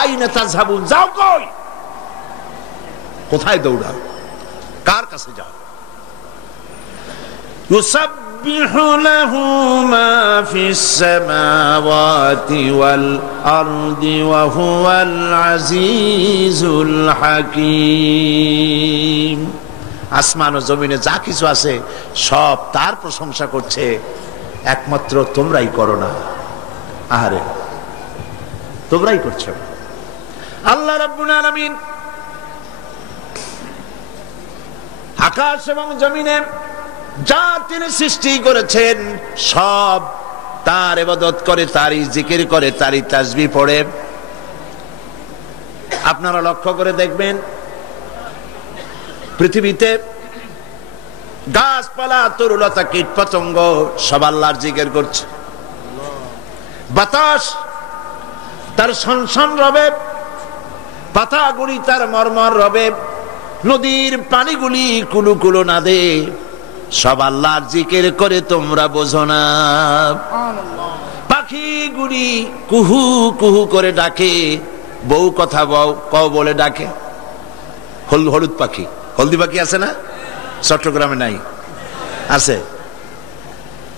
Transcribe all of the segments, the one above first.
আইনা তাযহাবুন, যাও কই, কোথায় দৌড়াও, কার কাছে যাও? ইউসাব্বিহু লাহু মা ফিস সামাওয়াতি ওয়াল আরদি ওয়া হুয়াল আজিজুল হাকীম। আসমান ও জমিনে যা কিছু আছে সব তার প্রশংসা করছে, একমাত্র তোমরাই করো না। আহারে, তোমরাই করছো। আল্লাহ রাব্বুল আলামিন আকাশ এবং জমিনে যা তিনি সৃষ্টি করেছেন সব তার ইবাদত করে, তারই জিকির করে, তারই তাসবিহ পড়ে। আপনারা লক্ষ্য করে দেখবেন পৃথিবীতে গাছপালা, তরুলতা, কীট পতঙ্গ সব আল্লাহর জিকির করছে। বাতাস তার সনসন রবে, পাতাগুলি তার মরমর রবে, নদীর পানিগুলি কুলু কুলু নাদে, সব আল্লাহর জিকির করে, তোমরা বোঝো না? পাখিগুলি কুহু কুহু করে ডাকে, বউ কথা কও বলে ডাকে। হলুদ পাখি, হলদি পাখি আছে না? চট্টগ্রামে নাই, আছে।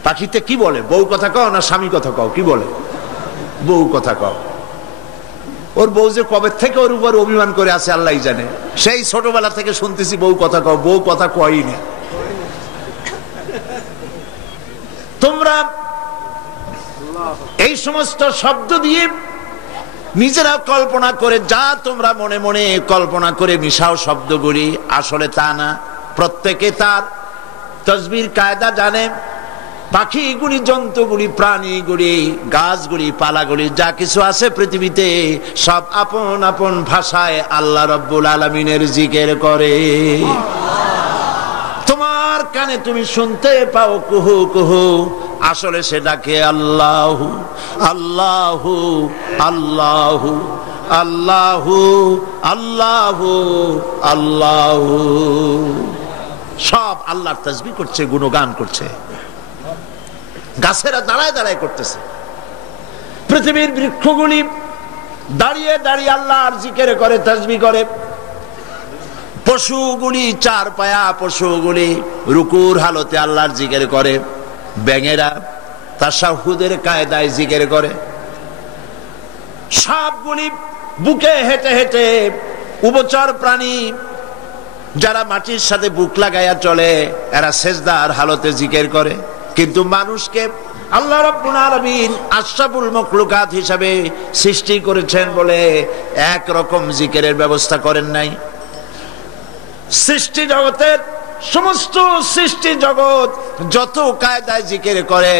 পাখিতে কি বলে? বউ কথা কও না স্বামী কথা কও? কি বলে? বউ কথা কও। ওর বউ যে কবে থেকে ওর উপর অভিমান করে আছে আল্লাহই জানে। সেই ছোটবেলা থেকে শুনতেছি বউ কথা কও, বউ কথা কই না। তোমরা এই সমস্ত শব্দ দিয়ে নিজেরা কল্পনা করে, যা তোমরা মনে মনে কল্পনা করে মিশাও শব্দগুলি, আসলে তা না। প্রত্যেকে তার তাসবিহর কায়দা জানে। পাখিগুলি, জন্তুগুলি, প্রাণীগুলি, গাছগুলি, পালাগুলি, যা কিছু আছে পৃথিবীতে সব আপন আপন ভাষায় আল্লাহ রাব্বুল আলামিনের জিকির করে। তোমার কানে তুমি শুনতে পাও কুহু কুহু, আসলে সে ডাকে আল্লাহু আল্লাহু আল্লাহু আল্লাহু আল্লাহু আল্লাহু। সব আল্লাহর তাসবিহ করছে, গুণগান করছে। গাছেরা দাঁড়ায় দাঁড়ায় করতেছে, পৃথিবীর বৃক্ষগুলি দাঁড়িয়ে দাঁড়িয়ে আল্লাহর জিকির করে, তাসবিহ করে। পশুগুলি, চার পায়া পশুগুলি রুকুর হালতে আল্লাহর জিকির করে। ব্যাঙেরা তাশাহুদের কায়দায় জিকির করে। সাপগুলি বুকে হেঁটে হেঁটে, উভচর প্রাণী যারা মাটির সাথে বুক লাগাইয়া চলে, এরা সেজদার হালতে জিকির করে। কিন্তু মানুষকে আল্লাহ রাব্বুল আলামিন আশরাফুল মাখলুকাত হিসাবে সৃষ্টি করেছেন বলে এক রকম জিকিরের ব্যবস্থা করেন নাই। সৃষ্টি জগতের সমস্ত সৃষ্টি জগৎ যত কায়দায় জিকির করে,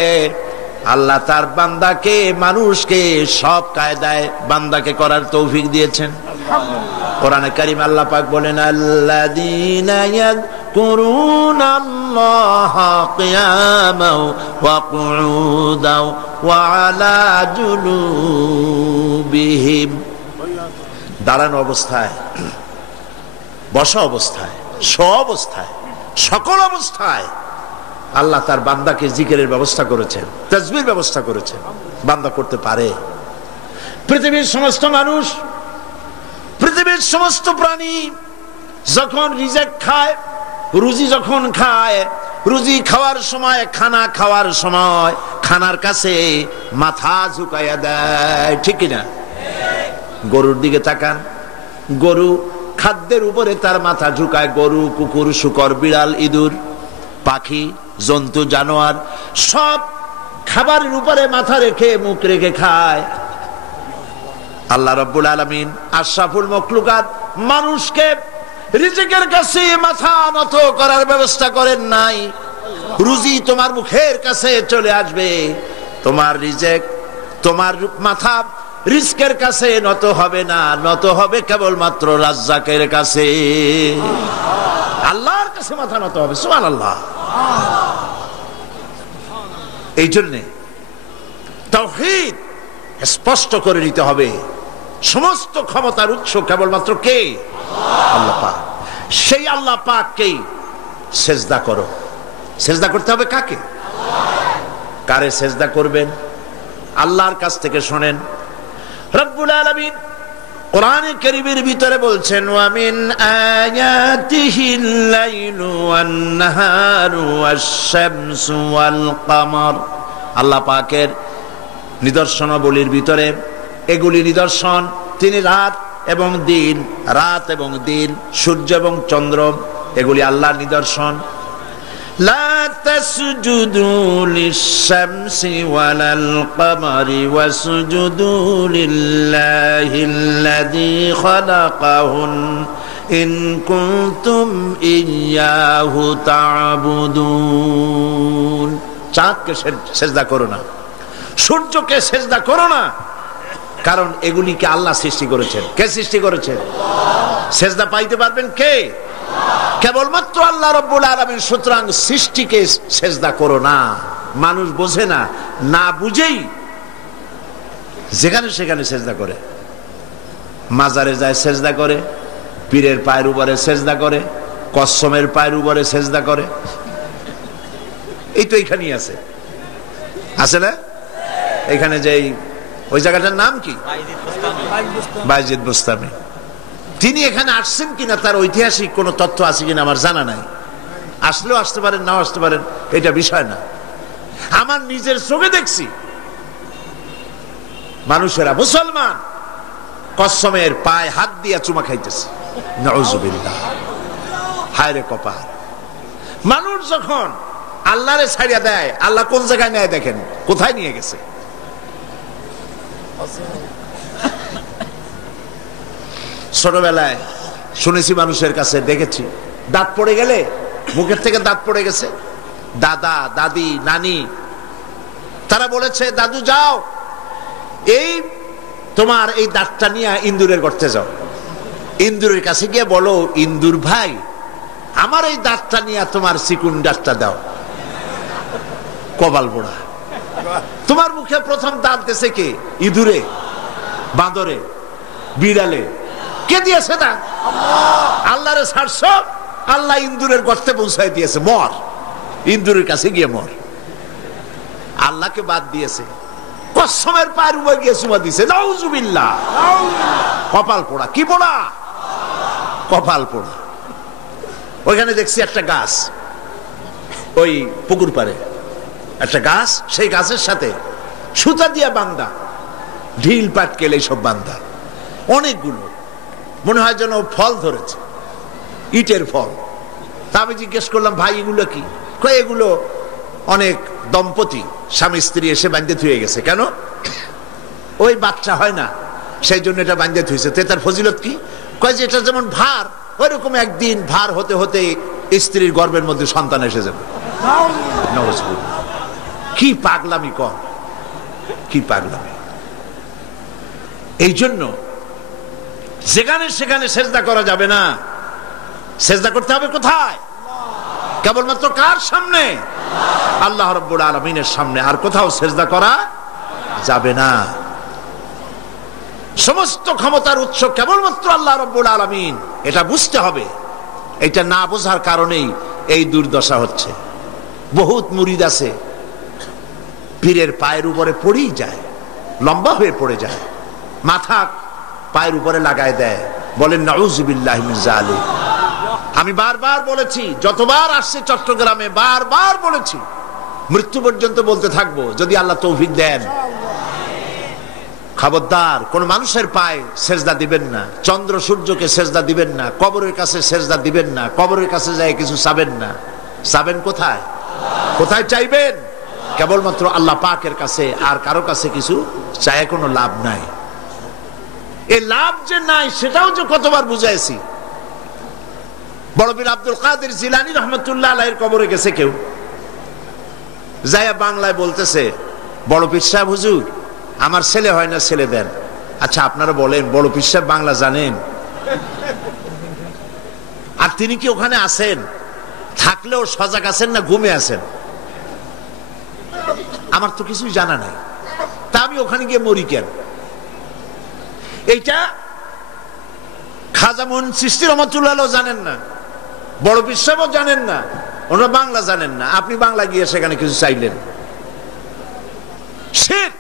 আল্লাহ তার বান্দাকে, মানুষকে সব কায়দায় বান্দাকে করার তৌফিক দিয়েছেন। কোরআনে কারীম আল্লাহ পাক বলেন, আল্লাযীনা ইয়াযকুরুনাল্লাহা কিয়ামান ওয়া কুউদান ওয়া আলা জুনুবিহিম। দাঁড়ানো অবস্থায়, বসা অবস্থায়, অবস্থায়, সকল অবস্থায় আল্লাহ তার বান্দাকে জিকিরের ব্যবস্থা করেছেন, তাসবিহর ব্যবস্থা করেছেন। বান্দা করতে পারে। পৃথিবীর সমস্ত মানুষ, পৃথিবীর সমস্ত প্রাণী যখন রিজিক খায়, রুজি যখন খায়, রুজি খাওয়ার সময়, খানা খাওয়ার সময় খানার কাছে মাথা ঝুঁকাইয়া দেয়, ঠিক কিনা? গরুর দিকে তাকান, গরু খাদ্যের উপরে তার মাথা ঝুঁকায়। গরু, কুকুর, শূকর, বিড়াল, ইঁদুর, পাখি, জন্তু, জানোয়ার সব খাবারের উপরে মাথা রেখে, মুখ রেখে খায়। আল্লাহ রাব্বুল আলামিন আশরাফুল মাখলুকাত মানুষকে রিজিকের কাছে মাথা নত করার ব্যবস্থা করেন নাই। রুজি তোমার মুখের কাছে চলে আসবে, তোমার রিজিক, তোমার মাথা রিজকের কাছে নত হবে না, নত হবে কেবলমাত্র রাজ্জাকের কাছে। আল্লাহর কাছে মাথা নত হবে। সুবহানাল্লাহ। এই জন্যে তাওহীদ স্পষ্ট করে নিতে হবে, সমস্ত ক্ষমতার উৎস কেবলমাত্র কে? আল্লাহ পাক। সেই আল্লাহ পাককেই সেজদা করো। সেজদা করতে হবে কাকে? কারে সেজদা করবেন? আল্লাহর কাছ থেকে শোনেন। রব্বুল আলামিন কোরআনে কারীমের ভিতরে বলছেন ওয়া মিন আয়াতিহিল লাইলু ওয়ান নাহারু ওয়াশ-শামসু ওয়াল কমর। আল্লাহ পাকের নিদর্শনাবলীর ভিতরে এগুলি নিদর্শন, তিনি রাত এবং দিন, রাত এবং দিন, সূর্য এবং চন্দ্র, এগুলি আল্লাহর নিদর্শন। লা তাসজুদু লিশ-শামসি ওয়ালাল কমারি ওয়াসজুদু লিল্লাহিল্লাযী খালাকাহুন ইন কুনতুম ইয়্যাহু তা'বুদুন। চাঁদকে সেজদা করো না, সূর্যকে সেজদা করো না, কারণ এগুলিকে আল্লাহ সৃষ্টি করেছেন। কে সৃষ্টি করেছেন? সেজদা পাইতে পারবেন কে? কেবলমাত্র আল্লাহ রাব্বুল আলামিন। সুতরাং সৃষ্টিকে সেজদা করো না। মানুষ বোঝে না, না বুঝেই যেখানে সেখানে সেজদা করে, মাজারে যায় সেজদা করে, পীরের পায়ের উপরে সেজদা করে, কসমের পায়ের উপরে সেজদা করে। এই তো এইখানেই আছে, আছে না? এখানে যে ওই জায়গাটার নাম কি? বায়েজিদ বোস্তামি। তিনি এখানে আসছেন কিনা তার ঐতিহাসিক কোন তথ্য আছে কিনা আমার জানা নাই। আসলেও আসতে পারেন, নাও আসতে পারেন, এটা বিষয় না। আমার নিজের চোখে দেখছি মানুষেরা, মুসলমান, কসমের পায়ে হাত দিয়া চুমা খাইতেছে। নাউজুবিল্লাহ, হায় রে কপাল। মানুষ যখন আল্লাহরে ছাড়িয়া দেয়, আল্লাহ কোন জায়গায় নেয় দেখেন, কোথায় নিয়ে গেছে। ছোটবেলায় শুনেছি মানুষের কাছে, দেখেছি, দাঁত পড়ে গেলে, মুখের থেকে দাঁত পড়ে গেছে, দাদা দাদি নানি তারা বলেছে, দাদু যাও, এই তোমার এই দাঁতটা নিয়ে ইন্দুরের গর্তে যাও, ইন্দুরের কাছে গিয়ে বলো, ইন্দুর ভাই আমার এই দাঁতটা নিয়ে তোমার চিকুন দাঁতটা দাও। কপাল পোড়া। তোমার মুখে প্রথম দাঁত দিয়েছে কে? ইঁদুরে, বাঁদরে, বিড়ালে? কে দিয়েছে দাঁত? আল্লাহরে ছাড়ছ, আল্লাহ ইন্দুরের গর্তে পৌঁছায় দিয়েছে। মর, ইন্দুরের কাছে গিয়ে মর। আল্লাহকে বাদ দিয়েছে, কসমের পায়ের উপর গিয়ে চুমা দিয়েছে। নাউজুবিল্লাহ, কপাল পোড়া। কি পোড়া? কপাল পোড়া। ওইখানে দেখছি একটা গাছ, ওই পুকুর পাড়ে একটা গাছ, সেই গাছের সাথে সুতা দিয়া বান্দা, ঢিল পাটকেল এইসব বান্দা, অনেকগুলো, মনে হয় যেন ফল ধরেছে, ইটের ফল। তা আমি জিজ্ঞেস করলাম, ভাই এগুলো কি? এগুলো অনেক দম্পতি স্বামী স্ত্রী এসে বাঁধতে থুয়ে গেছে। কেন? ওই বাচ্চা হয় না, সেই জন্য এটা বাঁধতে থুয়েছে। তার ফজিলত কি? কয় যে এটা যেমন ভার, ওই রকম একদিন ভার হতে হতে স্ত্রীর গর্ভের মধ্যে সন্তান এসে যাবে। কি পাগলামি কর, কি পাগলামি। এই জন্য যেখানে সেখানে সেজদা করা যাবে না। সেজদা করতে হবে কোথায়? কেবলমাত্র কার সামনে? আল্লাহ রাব্বুল আলামিনের সামনে। আর কোথাও সেজদা করা যাবে না। সমস্ত ক্ষমতার উৎস কেবলমাত্র আল্লাহ রাব্বুল আলামিন, এটা বুঝতে হবে। এটা না বোঝার কারণেই এই দুর্দশা হচ্ছে। বহুত মুরিদ আছে, পীরের পায়ের উপরে পড়েই যায়, লম্বা হয়ে পড়ে যায়, মাথা পায়ের উপরে লাগায় দেয়, বলেন নাউযুবিল্লাহি মিন যালিক। আমি বারবার বলেছি, যতবার আসছে চট্টগ্রামে বারবার বলেছি, মৃত্যু পর্যন্ত বলতে থাকবো যদি আল্লাহ তৌফিক দেন। খবরদার কোন মানুষের পায়ে সেজদা দিবেন না, চন্দ্র সূর্যকে সেজদা দিবেন না, কবরের কাছে সেজদা দিবেন না, কবরের কাছে যায় কিছু চাবেন না। চাবেন কোথায়? কোথায় চাইবেন? কেবলমাত্র আল্লাহ পাকের কাছে। আর কারো কাছে কিছু চায় কোনো লাভ নাই। এই লাভ যে নাই সেটাও যে কতবার বুঝাইছি। বড় পীর আব্দুল কাদের জিলানী রহমতুল্লাহ আলাইহির কবরে গেছে কেউ, যায়া বাংলায় বলতেছে, বড় পীর সাহেব হুজুর আমার ছেলে হয় না, ছেলে দেন। আচ্ছা আপনারা বলেন, বড় পীর সাহেব বাংলা জানেন? আর তিনি কি ওখানে আছেন? থাকলেও সজাগ আছেন না ঘুমে আছেন? আমার তো কিছুই জানা নাই, তা আমি ওখানে গিয়ে মরি কেন? এইটা খাজা মুন চিশতি রহমাতুল্লাহ জানেন না, বড় পীর সাহেবও জানেন না, ওনারা বাংলা জানেন না। আপনি বাংলা গিয়ে সেখানে কিছু চাইলেন। শিরক।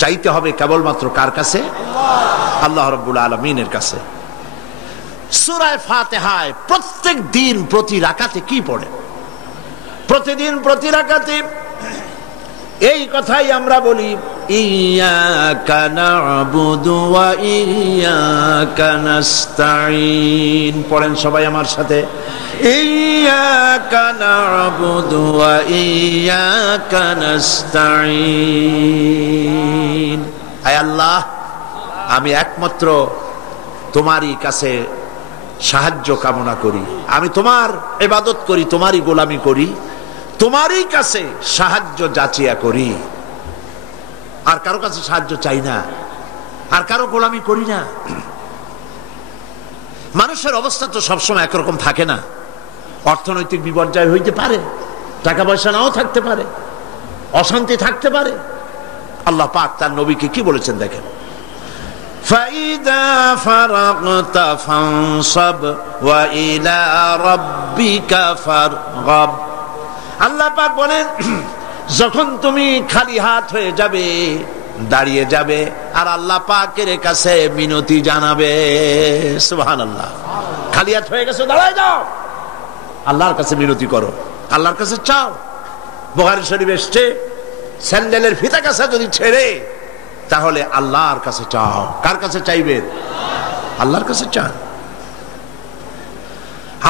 চাইতে হবে কেবলমাত্র কার কাছে? আল্লাহ রাব্বুল আলামিনের কাছে। সূরা ফাতিহায় প্রত্যেক দিন প্রতি রাকাতে কি পড়ে? প্রতিদিন প্রতি রাকাতে এই কথাই আমরা বলি, ইয়্যাকা না'বুদু ওয়া ইয়্যাকা নাস্তাঈন। পড়েন সবাই আমার সাথে, ইয়্যাকা না'বুদু ওয়া ইয়্যাকা নাস্তাঈন। আয় আল্লাহ, আমি একমাত্র তোমারই কাছে সাহায্য কামনা করি, আমি তোমার ইবাদত করি, তোমারই গোলামি করি, তোমারই কাছে সাহায্য যাচিয়া করি, আর কারো কাছে সাহায্য চাই না, আর কারো গোলামি করি না। মানুষের অবস্থা তো সবসময় একরকম থাকে না, অর্থনৈতিক বিপর্যয় হইতে পারে, টাকা পয়সা নাও থাকতে পারে, অশান্তি থাকতে পারে। আল্লাহ পাক তার নবীকে কি বলেছেন দেখেন, فَإِذَا فَرَغْتَ فَانصَبْ وَإِلَى رَبِّكَ فَارْغَب। আল্লাহ পাক বলেন, যখন তুমি খালি হাত হয়ে যাবে, দাঁড়িয়ে যাবে, আর আল্লাহ পাকের কাছে মিনতি জানাবে। সুবহানাল্লাহ। খালি হাত হয়ে গেছো, দাঁড়ায় যাও, আল্লাহর কাছে মিনতি করো, আল্লাহর কাছে চাও। বুখারী শরীফে এসেছে, স্যান্ডেলের ফিতা কাছে যদি ছেড়ে, তাহলে আল্লাহর কাছে চাও। কার কাছে চাইবেন? আল্লাহর কাছে চান।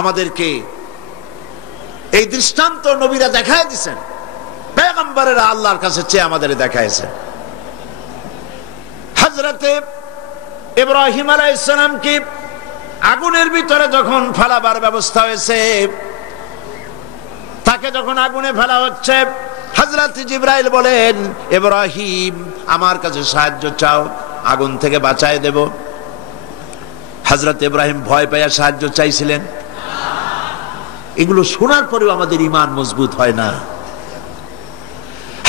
আমাদেরকে এই দৃষ্টান্ত নবীরা দেখায় দিয়েছেন, পয়গম্বরেরা আল্লাহর কাছে চেয়ে আমাদের দেখাইছেন। হযরতে ইব্রাহিম আলাইহিস সালামকে আগুনের ভিতরে যখন ফেলাবার ব্যবস্থা হয়েছে, তাকে যখন আগুনে ফেলা হচ্ছে, হযরত জিবরাইল বলেন, ইব্রাহিম আমার কাছে সাহায্য চাও, আগুন থেকে বাঁচায় দেব। হযরত ইব্রাহিম ভয় পেয়ে সাহায্য চাইছিলেন। এগুলো শোনার পরেও আমাদের ঈমান মজবুত হয় না।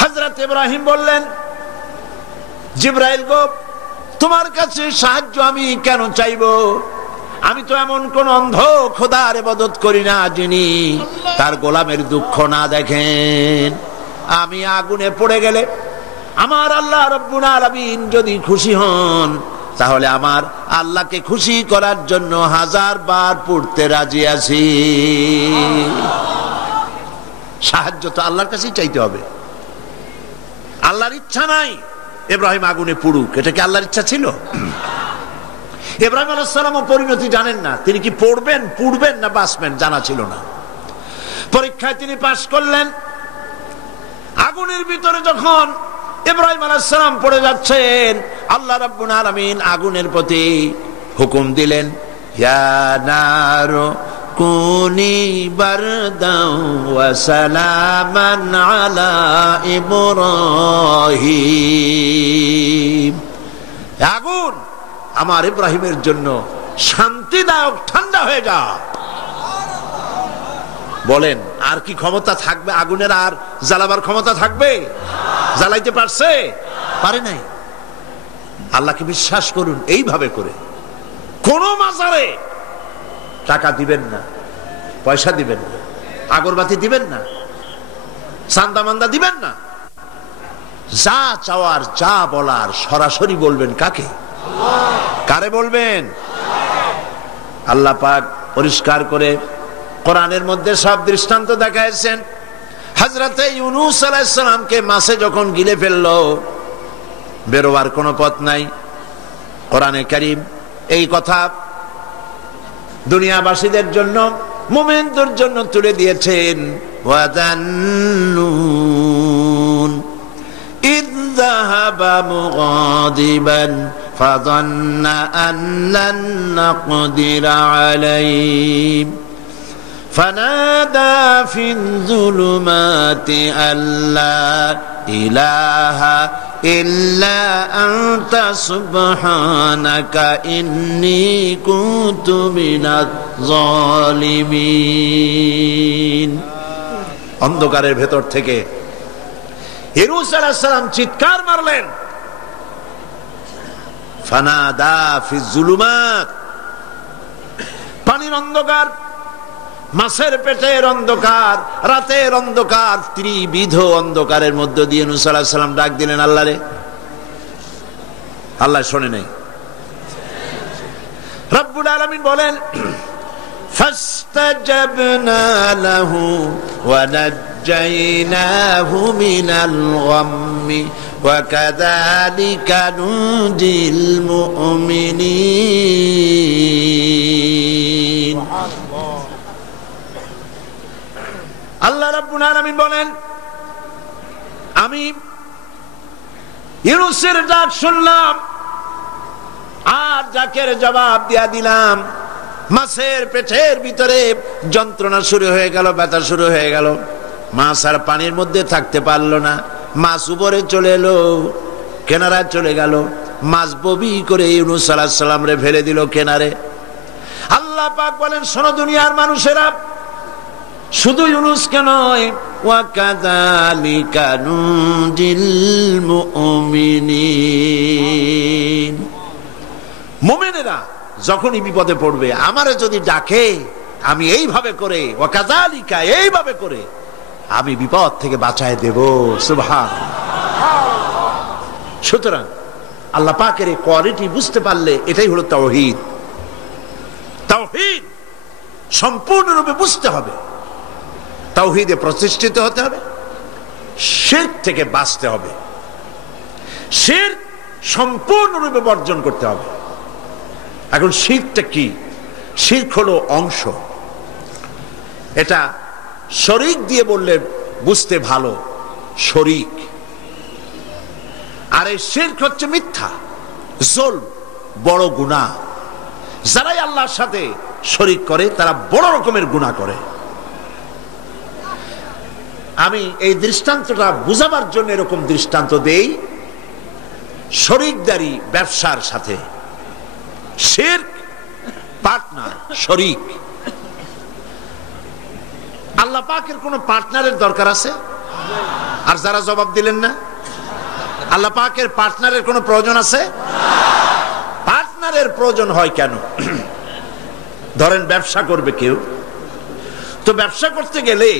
হযরত ইব্রাহিম বললেন, জিবরাইল গো, তোমার কাছে সাহায্য আমি কেন চাইবো? আমি তো এমন কোন অন্ধ খোদার ইবাদত করি না যিনি তার গোলামের দুঃখ না দেখেন। আমি আগুনে পড়ে গেলে আমার আল্লাহ রাব্বুল আলামিন যদি খুশি হন, তাহলে আমার আল্লাহকে খুশি করার জন্য 1000 বার পড়তে রাজি আছি। সাহায্য তো আল্লাহর কাছেই চাইতে হবে। আল্লাহর ইচ্ছা নাই ইব্রাহিম আগুনে পড়ুক, এটা কি আল্লাহর ইচ্ছা ছিল? ইব্রাহিম আলাইহিস সালামও পরিণতি জানেন না, তিনি কি পড়বেন, পুড়বেন না বাঁচবেন জানা ছিল না। পরীক্ষায় তিনি পাশ করলেন। আগুনের ভিতরে যখন ইব্রাহিম আলাইহিস সালাম পড়ে যাচ্ছেন, আল্লাহ রাব্বুল আলামিন আগুনের প্রতি হুকুম দিলেন, ইয়া নারু কুনি বারদাও ওয়া সালামান আলা ইব্রাহিম। আগুন, আমার ইব্রাহিমের জন্য শান্তিদায়ক ঠান্ডা হয়ে যা। বলেন, আর কি ক্ষমতা থাকবে? আগুনের আর জ্বালাবার ক্ষমতা থাকবে? জ্বালাইতে পারছে? পারে নাই। আল্লাহকে বিশ্বাস করুন এইভাবে করে। কোন মাজারে টাকা দিবেন না, পয়সা দিবেন না, আগরবাতি দিবেন না, চান্দা মান্দা দিবেন না। যা চাওয়ার, যা বলার সরাসরি বলবেন। কাকে? কারে বলবেন? আল্লাহ পাক পরিষ্কার করে কোরআনের মধ্যে সব দৃষ্টান্ত দেখাইছেন। হযরতে ইউনূস আলাইহিস সালামকে মাছে যখন গিলে ফেললো, বেরোবার কোনো পথ নাই, কোরআনে কারীম এই কথা দুনিয়াবাসীদের জন্য, মুমিনদের জন্য তুলে দিয়েছেন। ওয়াযান্নুন ইয যাহাবা মুগাদিবান ফাযান্না আন লান নাকদিরা আলাইহি فنادى في الظلمات أن لا إله إلا أنت سبحانك إني كنت من الظالمين। অন্ধকারের ভেতর থেকে ইউনূস আলাইহিস সালাম চিৎকার মারলেন, ফানাদা ফি যুলুমাত, পানির অন্ধকার, মাছের পেটের অন্ধকার, রাতের অন্ধকার, ত্রিবিধ অন্ধকারের মধ্য দিয়ে ইউনূস আলাইহিস সালাম ডাক দিলেন আল্লাহরে। আল্লাহ শোনে নাই। রব্বুল আলামিন বলেন ফাস্তাজাবনা লাহু ওয়া নাজ্জাইনাহু মিনাল গাম্মি ওয়া কাযালিকা নুজিল মুমিনিন। আল্লাহ রাব্বুল আলামিন বলেন আমি ইউনূসের ডাক শুনলাম আর ডাকের জবাব দিয়া দিলাম। মাছের পেটের ভিতরে যন্ত্রণা শুরু হয়ে গেল, ব্যথা শুরু হয়ে গেল। মাছ আর পানির মধ্যে থাকতে পারলো না। মাছ উপরে চলে এলো, কেনারায় চলে গেল। মাছ ববি করে ইউনূস আলাইহিস সালাম রে ফেলে দিল কেনারে। আল্লাহ পাক বলেন শোনো দুনিয়ার মানুষেরা, শুধু ইউনূসকে নয়, ওয়া কাযালিকা নুজিল মুমিনিন। মুমিনেরা যখনই বিপদে পড়বে আমারে যদি ডাকে আমি এইভাবে করে, ওয়া কাযালিকা এইভাবে করে আমি বিপদ থেকে বাঁচায় দেব। সুবহানাল্লাহ। সুতরাং আল্লাহ পাকের এই কোয়ালিটি বুঝতে পারলে এটাই হলো তাওহীদ। তাওহীদ সম্পূর্ণরূপে বুঝতে হবে, তাওহীদে প্রতিষ্ঠিত হতে হবে, শিরক থেকে বাঁচতে হবে, শিরক সম্পূর্ণরূপে বর্জন করতে হবে। এখন শিরকটা কি? শিরক হলো অংশ। এটা শরীক দিয়ে বললে বুঝতে ভালো, শরীক। আর এই শিরক হচ্ছে মিথ্যা, জুলম, বড় গুনাহ। যারাই আল্লাহর সাথে শরীক করে তারা বড় রকমের গুনাহ করে। আমি এই দৃষ্টান্তটা বুঝাবার জন্য এরকম দৃষ্টান্ত দেই। শরীকদারি ব্যবসার সাথে, শিরক পার্টনার, শরীক। আল্লাহ পাকের কোন পার্টনারের দরকার আছে? আর যারা জবাব দিলেন না, আল্লাহ পাকের পার্টনারের কোন প্রয়োজন আছে? পার্টনারের প্রয়োজন হয় কেন? ধরেন ব্যবসা করবে কেউ, তো ব্যবসা করতে গেলে,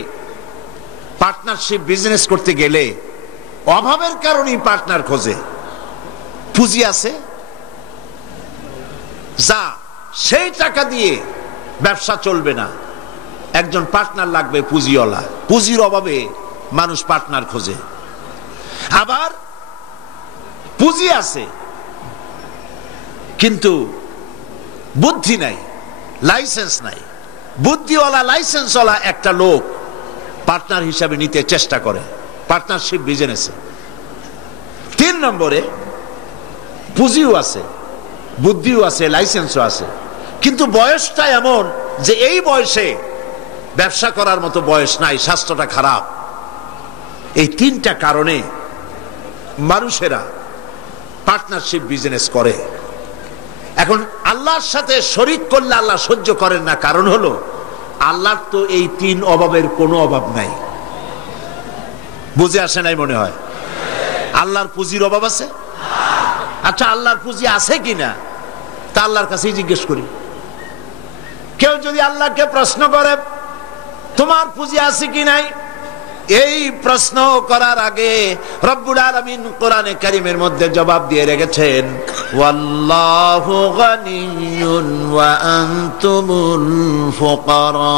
পার্টনারশিপ বিজনেস করতে গেলে অভাবের কারণেই পার্টনার খোঁজে। পুঁজি আছে যা, সেই টাকা দিয়ে ব্যবসা চলবে না, একজন পার্টনার লাগবে পুঁজিওয়ালা। পুঁজির অভাবে মানুষ পার্টনার খোঁজে। আবার পুঁজি আছে কিন্তু বুদ্ধি নাই, লাইসেন্স নাই। বুদ্ধিওয়ালা লাইসেন্সওয়ালা একটা লোক পার্টনার হিসাবে নিতে চেষ্টা করে পার্টনারশিপ বিজনেসে। 3 নম্বরে পুঁজিও আছে, বুদ্ধিও আছে, লাইসেন্সও আছে, কিন্তু বয়সটা এমন যে এই বয়সে ব্যবসা করার মতো বয়স নাই, স্বাস্থ্যটা খারাপ। এই 3টা কারণে মানুষেরা পার্টনারশিপ বিজনেস করে। এখন আল্লাহর সাথে শরীক করলে আল্লাহ সহ্য করেন না, কারণ হলো আল্লাহর তো এই 3 অভাবের কোনো অভাব নাই। বুঝে আসে নাই মনে হয়? আল্লাহর পুঁজির অভাব আছে? আচ্ছা, আল্লাহর পুঁজি আছে কিনা তা আল্লাহর কাছেই জিজ্ঞেস করি। কেউ যদি আল্লাহকে প্রশ্ন করে তোমার পুঁজি আছে কি নাই, এই প্রশ্ন করার আগে রব্বুল আলামিন কোরআনে কারীমের মধ্যে জবাব দিয়ে রেখেছেন, ওয়াল্লাহু গানিয়্যুন ওয়া আনতুমুল ফুকারা।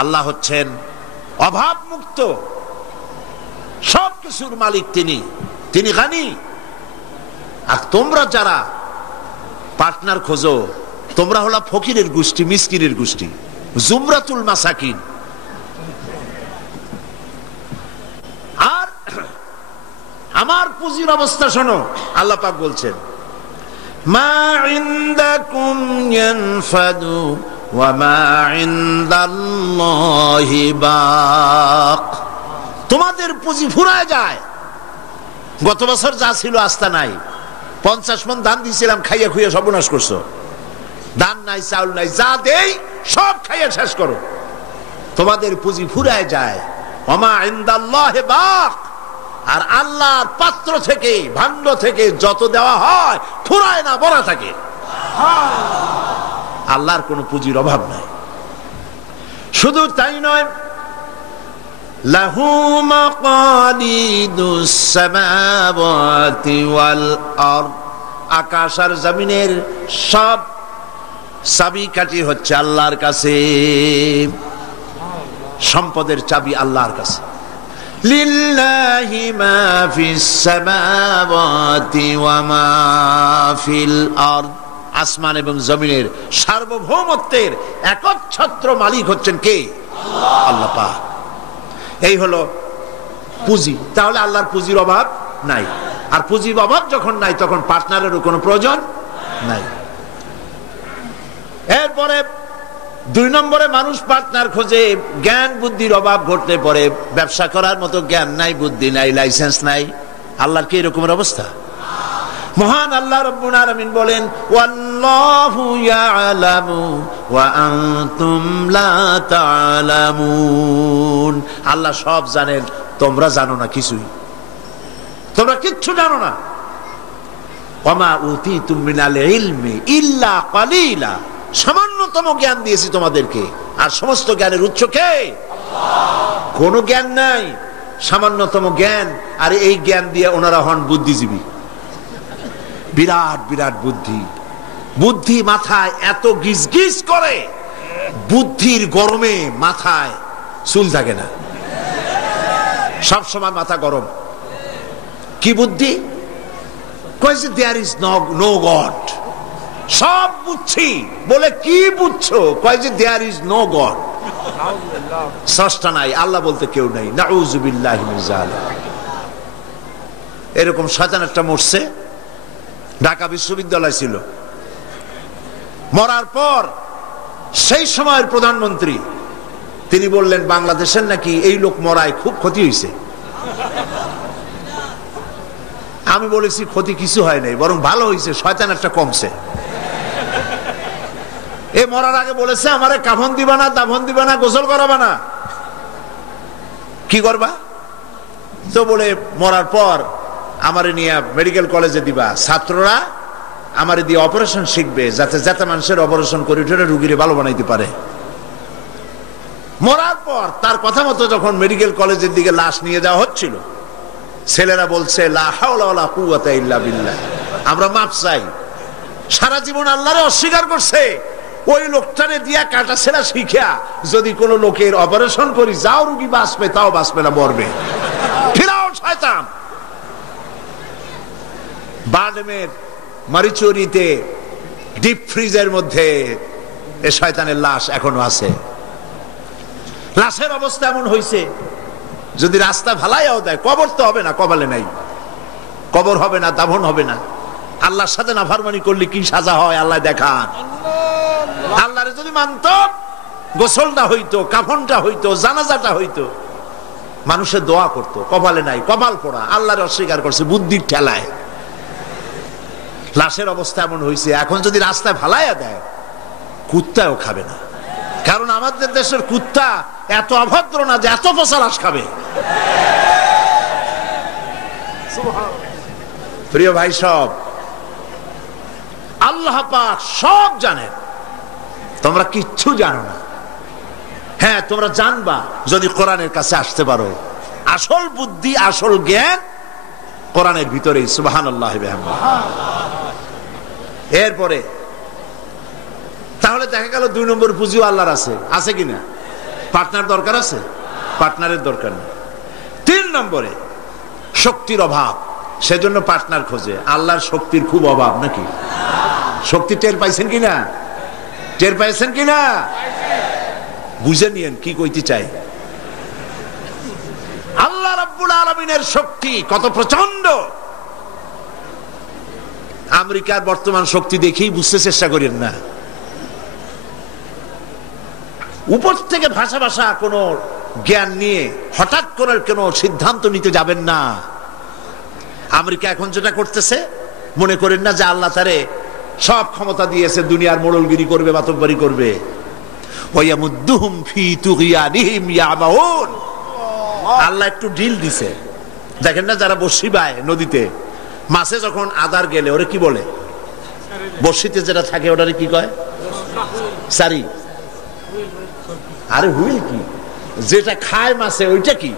আল্লাহ হচ্ছেন অভাব মুক্ত, সব কিছুর মালিক তিনি, তিনি গানি। আর তোমরা যারা পার্টনার খোঁজো তোমরা হলো ফকিরের গোষ্ঠী, মিসকিনের গোষ্ঠী, জুমরাতুল মাসাকিন। আর আমার পুঁজির অবস্থা শোনো, আল্লাহ পাক বলছেন, মা ইনদাকুম ইয়ানফাদু ওয়া মা ইনদাল্লাহি বাক। তোমাদের পুঁজি ফুরায় যায়। গত বছর যা ছিল আস্থা নাই, 50 মণ ধান দিয়েছিলাম, খাইয়া খুইয়া সর্বনাশ করছো। ধান নাই, চাউল নাই, যা দেই সব খাইয়া শেষ করো। তোমাদের পুঁজি ফুরায় যায়। ওমা ইনদাল্লাহি বাক। আর আল্লাহর পাত্র থেকে, ভাণ্ড থেকে যত দেওয়া হয় ফুরায় না, ভরা থাকে। আল্লাহর কোনো পুঁজির অভাব নাই। শুধু তাই নয়, লাহু মাকালিদুস সামাওয়াতি ওয়াল আরদ। আকাশ আর জমিনের সব চাবিকাঠি হচ্ছে আল্লাহর কাছে। সম্পদের চাবি আল্লাহর কাছে। লিল্লাহি মা ফিস সামাওয়াতি ওয়া মা ফিল আরদ। আসমান এবং জমিনের সার্বভৌমত্বের একচ্ছত্র মালিক হচ্ছেন কে? আল্লাহ পাক। এই হলো পুঁজি। তাহলে আল্লাহর পুঁজির অভাব নাই। আর পুঁজির অভাব যখন নাই তখন পার্টনারেরও কোনো প্রয়োজন নাই। এরপরে 2 নম্বরে মানুষ পার্টনার খোঁজে, জ্ঞান বুদ্ধির অভাব ঘটতে পারে। ব্যবসা করার মতো জ্ঞান নাই, বুদ্ধি নাই, লাইসেন্স নাই। আল্লাহর কি এরকমের অবস্থা? মহান আল্লাহ রাব্বুল আলামিন বলেন, ওয়াল্লাহু ইয়ালামু ওয়া আনতুম লা তা'লামুন। আল্লাহ সব জানেন, তোমরা জানো না কিছুই। তোমরা কিচ্ছু জানো না। ওয়া মা উতিতুম মিনাল ইলমি ইল্লা কালিলা। সামান্যতম জ্ঞান দিয়েছি তোমাদেরকে, আর সমস্ত জ্ঞানের উৎস কে? আল্লাহ। কোনো জ্ঞান নাই, সামান্যতম জ্ঞান। আর এই জ্ঞান দিয়ে ওনারা হন বুদ্ধিজীবী। বিরাট বিরাট বুদ্ধি। বুদ্ধি মাথায় এত গিজ গিজ করে, বুদ্ধির গরমে মাথায় চুল থাকে না, সব সময় মাথা গরম। কি বুদ্ধি? কইছে দেয়ার ইজ নো গড। সব বুঝছি বলে কি বুঝছো? কইছে দেয়ার ইজ নো গড। স্রষ্টা নাই, আল্লাহ বলতে কেউ নাই। নাউযু বিল্লাহি মিন যালিক। এরকম শয়তান একটা মরছে, ঢাকা বিশ্ববিদ্যালয় ছিল। মরার পর সেই সময়ের প্রধানমন্ত্রী তিনি বললেন, বাংলাদেশের নাকি এই লোক মরায় খুব ক্ষতি হয়েছে। আমি বলেছি ক্ষতি কিছু হয় নাই, বরং ভালো হয়েছে, শয়তান একটা কমছে। এ মরার আগে বলেছে, আমারে কাফন দিবা না, দাফন দিবা না, গোসল করাবা না। কি করবা? তো বলে মরার পর আমারে নিয়ে মেডিকেল কলেজে দিবা, ছাত্ররা আমারে দিয়ে অপারেশন শিখবে, যাতে যাতে মানুষের অপারেশন করে উঠে রুগীরে ভালো বানাইতে পারে। মরার পর তার কথা মতো যখন মেডিকেল কলেজের দিকে লাশ নিয়ে যাওয়া হচ্ছিল, ছেলেরা বলছে, লা হাওলা ওয়ালা কুওয়াতা ইল্লা বিল্লাহ। আমরা মাপ চাই। সারা জীবন আল্লাহরে অস্বীকার করছে। ওই লোকটারে দিয়া কাটা ছেঁড়া শিখা যদি কোন লোকের অপারেশন করি, যাও রুগী বাঁচবে, তাও বাঁচবে না, মরবে। ফিরাও শয়তান। বাডমের মারিচুরিতে ডিপ ফ্রিজের মধ্যে এ শয়তানের লাশ এখনো আছে। লাশের অবস্থা এমন হয়েছে, যদি রাস্তা ভালাইয়াও দেয়, কবর তো হবে না, কপালে নাই, কবর হবে না, দাফন হবে না। আল্লাহর সাথে নাফরমানি করলে কি সাজা হয় আল্লাহ দেখান। আল্লাহরে যদি মানত, গোসলটা হইতো, কাফনটা হইতো, জানাজাটা হইতো, মানুষের দোয়া করতো। কপালে নাই, কপাল পোড়া, আল্লাহরে অস্বীকার করছে বুদ্ধির ঠেলায়। লাশের অবস্থা এমন হয়েছে, এখন যদি রাস্তায় ভালাইয়া দেয়, কুত্তাও খাবে না। কারণ আমাদের দেশের কুত্তা এত অভদ্র না যে এত পচা লাশ খাবে। প্রিয় ভাই, সব আল্লাহ পাক সব জানেন, তোমরা কিচ্ছু জানো না। হ্যাঁ, তোমরা জানবা যদি কোরআনের কাছে আসতে পারো। আসল বুদ্ধি, আসল জ্ঞান কোরআনের ভিতরেই। সুবহানাল্লাহ। এরপরে তাহলে দেখা গেল 2 নম্বর পুঁজিও আল্লাহর আছে। আছে কিনা? পার্টনার দরকার আছে? পার্টনারের দরকার নেই। 3 নম্বরে শক্তির অভাব, সেজন্য পার্টনার খোঁজে। আল্লাহর শক্তির খুব অভাব নাকি? শক্তি টের পাইছেন কিনা? টের পাইছেন কিনা? বুঝে নিয়েন কি কইতে চাই। আল্লাহ রাব্বুল আলামিনের শক্তি কত প্রচন্ড। আমেরিকার বর্তমান শক্তি দেখেই বুঝতে চেষ্টা করেন না। উপর থেকে ভাষা ভাষা কোনো জ্ঞান নিয়ে হঠাৎ করে কোনো সিদ্ধান্ত নিতে যাবেন না। আমেরিকা এখন যেটা করতেছে, মনে করেন না যে আল্লাহ তারে সব ক্ষমতা দিয়েছে, দুনিয়ার মোড়লগিরি করবে, মাতব্বরি করবে। ওয়ায়ামুদ্দুহুম ফি তুগয়ানিহিম ইয়ামাউন। আল্লাহ একটু ঢিল দিছে। দেখেন না, যারা বড়শি বায় নদীতে, মাছে যখন আদার গেলে ওরে কি বলে? বড়শিতে যেটা থাকে ওটারে কি কয়? সারি। আরে হুইল কি? যেটা খায় মাছে ওইটা কি?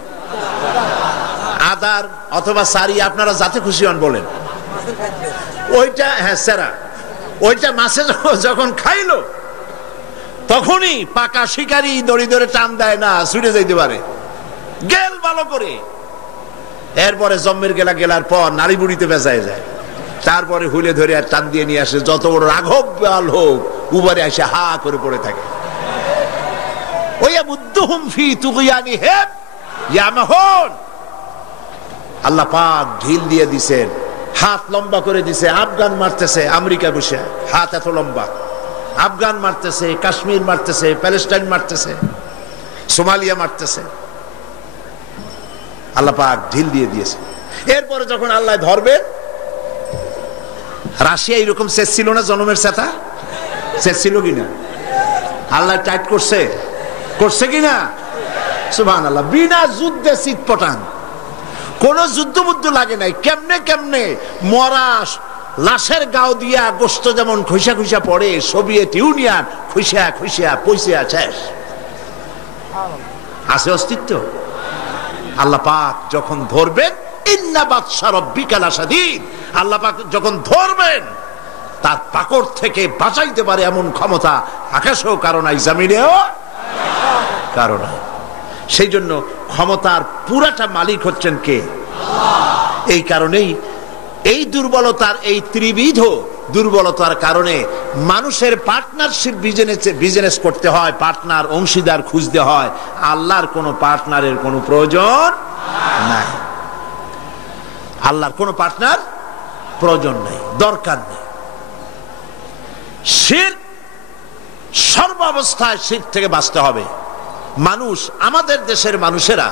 আদার অথবা সারি, আপনারা যাতে খুশি হন বলেন। ওইটা, হ্যাঁ সেরা, ওইটা মাছে যখন খাইলো তখনই পাকা শিকারি দড়ি ধরে টান দেয় না, ছুটে যাইতে পারে, গেল ভালো করে। এরপরে জম্মের গেলা গেলার পর নারী বুড়িতে বেজায় যায়, তারপরে হুলে ধরে আর টান দিয়ে নিয়ে আসে। যত বড় রাঘব বাল হোক উবারে এসে হা করে পড়ে থাকে। আল্লাহ পাক ঢিল দিয়ে দিছেন, হাত লম্বা করে দিছে। আফগান মারতেছে আমেরিকা বসে, হাত এত লম্বা। আফগান মারতেছে, কাশ্মীর মারতেছে, প্যালেস্টাইন মারতেছে, সোমালিয়া মারতেছে। আল্লাহ পাক ঢিল দিয়ে দিয়েছে। এরপরে যখন আল্লাহ ধরবে, রাশিয়া এরকম শেষ ছিল না, জনমের সেটা শেষ ছিল কিনা? আল্লাহ টাইট করছে, করছে কিনা? সুবহানাল্লাহ। বিনা যুদ্ধে চিৎপটাং, কোন যুদ্ধ বুদ্ধ লাগে নাই। কেমনে কেমনে মরা লাশের গাও দিয়া গোস্ত যেমন খুইসা খুইসা পড়ে, সোভিয়েত ইউনিয়ন খুইসা খুইসা পয়সা শেষ। আছে অস্তিত্ব? আল্লাহ পাক যখন ধরবেন, ইন্না বাতশা রাব্বিকা লাশাদীদ, আল্লাহ পাক যখন ধরবেন তার পাকড় থেকে বাঁচাইতে পারে এমন ক্ষমতা আকাশেও কারো নাই, জমিনেও কারো নাই। সেই জন্য ক্ষমতার পুরাটা মালিক হচ্ছেন কে? আল্লাহ। এই কারণেই এই দুর্বলতার, এই ত্রিবিধ দুর্বলতার কারণে মানুষের পার্টনারশিপ বিজনেস করতে হয়, পার্টনার অংশীদার খুঁজতে হয়। আল্লাহর কোনো পার্টনারের কোনো প্রয়োজন নাই। আল্লাহর কোনো পার্টনার প্রয়োজন নাই, দরকার নেই। শিরক, সর্বাবস্থায় শিরক থেকে বাঁচতে হবে। মানুষ, আমাদের দেশের মানুষেরা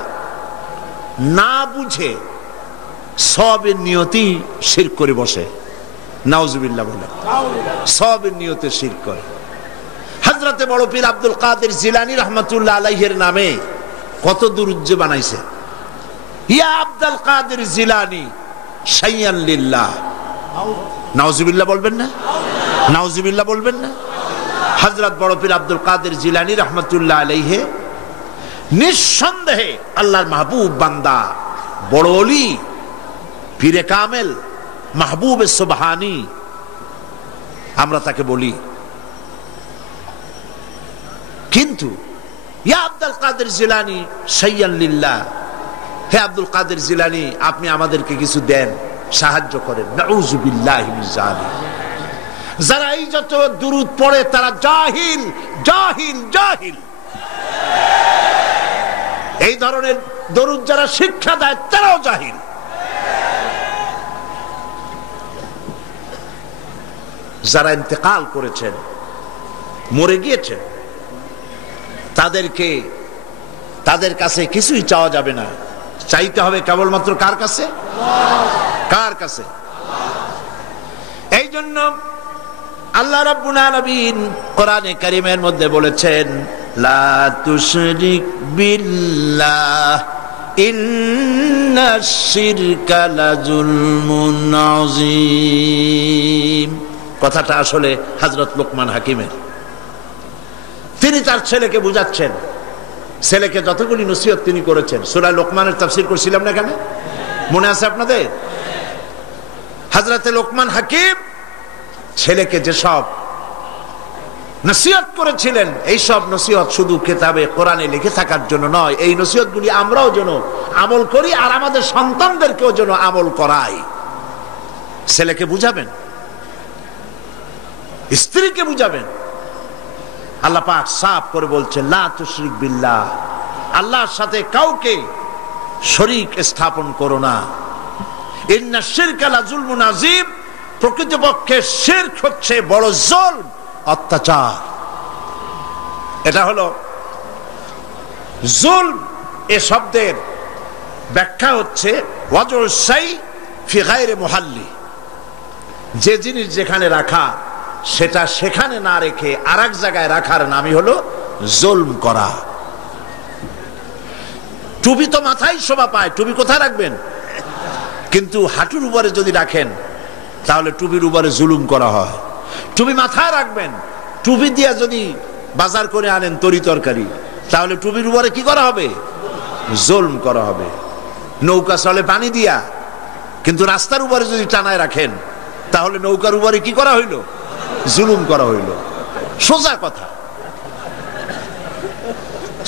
না বুঝে সবের নিয়তি শিরক করে বসে। নাউজুবিল্লাহ বলে সবের নিয়তে শিরক করে। হযরতে বড় পীর আব্দুল কাদের জিলানী রাহমাতুল্লাহ আলাইহির নামে কত দুরূদ বানাইছে। ইয়া আব্দুল কাদের জিলানী শাইয়ান লিল্লাহ, নাউজুবিল্লাহ বলবেন না? নাউজুবিল্লাহ বলবেন না? হযরত বড় পীর আব্দুল কাদের জিলানী রাহমাতুল্লাহ আলাইহি নিঃসন্দেহে আল্লাহর মাহবুব বান্দা, বড় ওলি, পীরে কামেল, মাহবুবে সুবহানী আমরা তাকে বলি। কিন্তু ইয়া আব্দুল কাদের জিলানী শাইয়ান লিল্লাহ, হে আব্দুল কাদের জিলানী আপনি আমাদেরকে কিছু দেন, সাহায্য করেন। নাউযুবিল্লাহি মিন যালিক। যারা এই যত দুরূদ পড়ে তারা জাহিল, জাহিল, জাহিল। এই ধরনের দরুদ যারা শিক্ষা দেয় তারাও জাহিল। যারা ইন্তেকাল করেছেন, মরে গিয়েছেন, তাদের কাছে কিছুই চাওয়া যাবে না। চাইতে হবে কেবলমাত্র কার কাছে? কার কাছে? এই জন্য আল্লাহ রাব্বুল আলামিন কোরআনে কারীমের মধ্যে বলেছেন, লা তুশরিক বিল্লাহ ইন্নাশ শিরকা লাযুলমুন আযীম। কথাটা আসলে হযরত লোকমান হাকিমের। তিনি তার ছেলেকে বুঝাচ্ছেন। ছেলেকে যতগুলি নসিহত তিনি করেছেন, সূরা লোকমানের তাফসীর করছিলাম না এখানে, মনে আছে আপনাদের? হযরত লোকমান হাকিম ছেলেকে যেসব নসিহত করেছিলেন, এই সব নসিহত শুধু কিতাবে কোরআনে লিখে থাকার জন্য নয়, এই নসিহতগুলি আমরাও যেন আমল করি আর আমাদের সন্তানদেরকেও যেন আমল করাই। ছেলেকে বুঝাবেন, স্ত্রীকে বুঝাবেন। আল্লাহ পাক সাফ করে বলছেন, লা তুশরিক বিল্লাহ, আল্লাহর সাথে কাউকে শরীক স্থাপন করো না। ইন্নাশ শিরকা লাযুলমুন আযীম, প্রকৃতপক্ষে শিরক হচ্ছে বড় জুলম, অত্যাচার। এটা হলো জুলম। এ শব্দের ব্যাখ্যা হচ্ছে ওয়াজউস শাই ফি গায়রি মুহাল্লি, যে জিনিস যেখানে রাখা সেটা সেখানে না রেখে আরেক জায়গায় রাখার নামই হলো জুলম করা। টুপি তো মাথায় শোভা পায়, টুপি কোথায় রাখবেন? কিন্তু হাঁটুর উপরে যদি রাখেন তাহলে টুপির উপরে জুলুম করা হয়। টুপি মাথায় রাখবেন, টুপি দিয়া যদি বাজার করে আনেন তরি তরকারি, তাহলে টুপির উপরে কি করা হবে? জুলম করা হবে। নৌকা চলে পানি দিয়া, কিন্তু রাস্তার উপরে যদি টানায় রাখেন তাহলে নৌকার উপরে কি করা হইল? জুলুম করা হইল। সোজা কথা।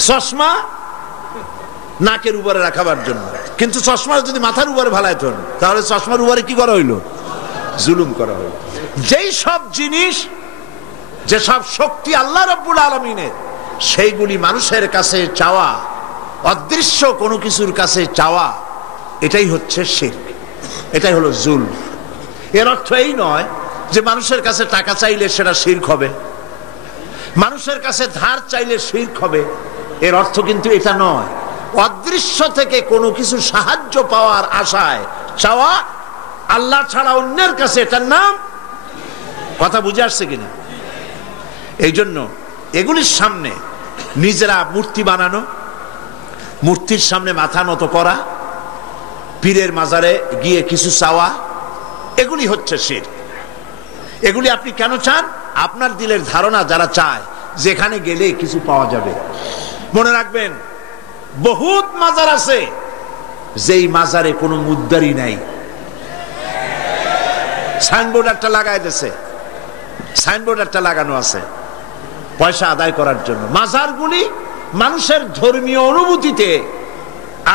চশমা নাকের উপরে রাখাবার জন্য, কিন্তু চশমা যদি মাথার উপরে ভালাইতেন তাহলে চশমার উপরে কি করা হইল? জুলুম করা হইল। যেই সব জিনিস, যে সব শক্তি আল্লাহ রাব্বুল আলামিনের, সেইগুলি মানুষের কাছে চাওয়া, অদৃশ্য কোনো কিছুর কাছে চাওয়া, এটাই হচ্ছে শিরক, এটাই হলো জুলম। এর অর্থ এই নয় যে মানুষের কাছে টাকা চাইলে সেটা শিরক হবে, মানুষের কাছে ধার চাইলে শিরক হবে, এর অর্থ কিন্তু এটা নয়। অদৃশ্য থেকে কোনো কিছু সাহায্য পাওয়ার আশায় চাওয়া আল্লাহ ছাড়া অন্যের কাছে, এটার নাম, কথা বুঝে আসছে কিনা? এই জন্য এগুলির সামনে নিজেরা মূর্তি বানানো, মূর্তির সামনে মাথা নত করা, পীরের মাজারে গিয়ে কিছু চাওয়া, এগুলি হচ্ছে শিরক। এগুলি আপনি কেন চান? আপনার দিলের ধারণা যারা চায় যেখানে গেলে কিছু পাওয়া যাবে। মনে রাখবেন, বহুত মাজার আছে যেই মাজারে কোনো মুদ্দারি নাই। সাইনবোর্ড একটা লাগাই দিয়েছে, সাইনবোর্ড একটা লাগানো আছে পয়সা আদায় করার জন্য। মাজারগুলি মানুষের ধর্মীয় অনুভূতিতে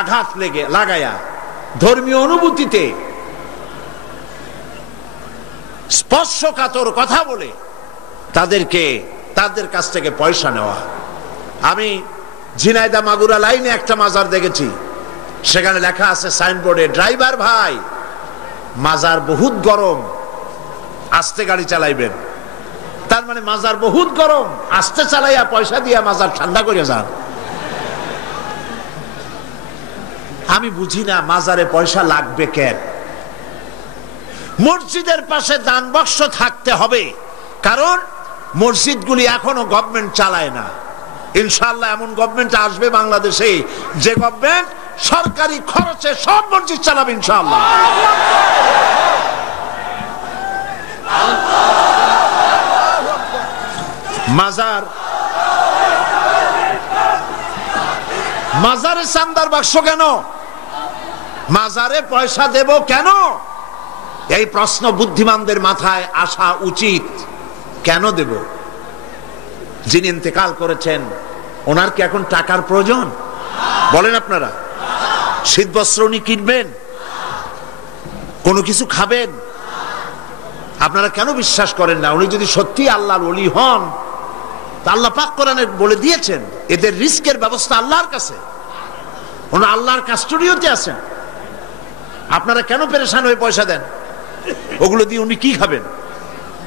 আঘাত লাগায়া, ধর্মীয় অনুভূতিতে স্পর্শকাতর কথা বলে তাদের কাছ থেকে পয়সা নেওয়া। আমি ঝিনাইদা মাগুরা লাইনে একটা মাজার দেখেছি, সেখানে লেখা আছে সাইনবোর্ডে, ড্রাইভার ভাই মাজার বহুত গরম, আস্তে গাড়ি চালাইবেন। তার মানে মাজার বহুত গরম, আস্তে চালাইয়া পয়সা দিয়া মাজার ঠান্ডা করে যান। আমি বুঝি না মাজারে পয়সা লাগবে কেন? মসজিদের পাশে দান বাক্স থাকতে হবে, কারণ মসজিদগুলি এখনো গভর্নমেন্ট চালায় না। ইনশাআল্লাহ এমন গভর্নমেন্ট আসবে বাংলাদেশে যে গভর্নমেন্ট সরকারি খরচে সব মসজিদ চালাবে ইনশাআল্লাহ। মাজারে চান্দার বাক্স কেন? মাজারে পয়সা দেব কেন? এই প্রশ্ন বুদ্ধিমানদের মাথায় আসা উচিত। কেন দেব? যিনি ইন্তেকাল করেছেন ওনার কি এখন টাকার প্রয়োজন? বলেন আপনারা। শীত বস্ত্র উনি কিনবেন, কোনো কিছু খাবেন? আপনারা কেন বিশ্বাস করেন না? উনি যদি সত্যি আল্লাহর ওলি হন, আল্লাহ পাক কোরআনে বলে দিয়েছেন এদের রিস্কের ব্যবস্থা আল্লাহর কাছে, ওনারা আল্লাহর কাস্টোডিওতে আছেন। আপনারা কেন পেরেশান হয়ে পয়সা দেন? ওগুলো দিয়ে উনি কি খাবেন?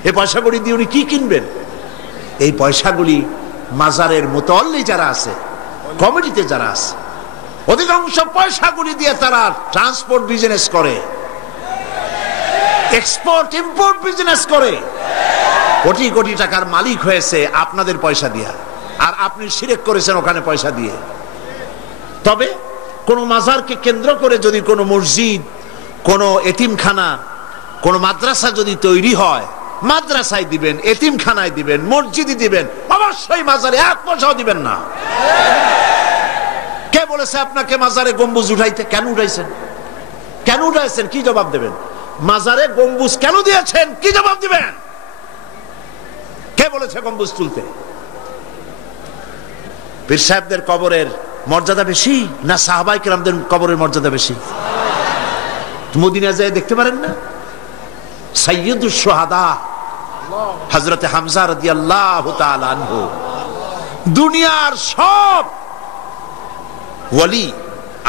এই পয়সাগুলি দিয়ে উনি কি কিনবেন? এই পয়সাগুলি মাজারের মুতাল্লি যারা আছে, কমিটিতে যারা আছে, অধিকাংশ পয়সাগুলি দিয়ে তারা ট্রান্সপোর্ট বিজনেস করে, এক্সপোর্ট ইম্পোর্ট বিজনেস করে, কোটি কোটি টাকার মালিক হয়েছে আপনাদের পয়সা দিয়া, আর আপনি শিরক করেছেন ওখানে পয়সা দিয়ে। তবে কোন মাজারকে কেন্দ্র করে যদি কোনো মসজিদ, কোনো এতিমখানা, কোনো মাদ্রাসা যদি তৈরি হয়, মাদ্রাসায় দিবেন, এতিমখানায় দিবেন, মসজিদে দিবেন, অবশ্যই মাজারে এক পয়সাও দিবেন না। কে বলেছে আপনাকে মাজারে গম্বুজ উঠাইতে? কেন উঠাইছেন? কেন উঠাইছেন? কি জবাব দেবেন? মাজারে গম্বুজ কেন দিয়েছেন? কি জবাব দিবেন? কে বলেছে গম্বুজ তুলতে? পীর সাহেবদের কবরের মর্যাদা বেশি না সাহাবায়ে কেরামদের কবরের মর্যাদা বেশি? মদিনা যায় দেখতে পারেন না? সাইয়্যিদুশ শুহাদা হযরত হামজা রাদিয়াল্লাহু তাআলা আনহু, দুনিয়ার সব ওয়ালি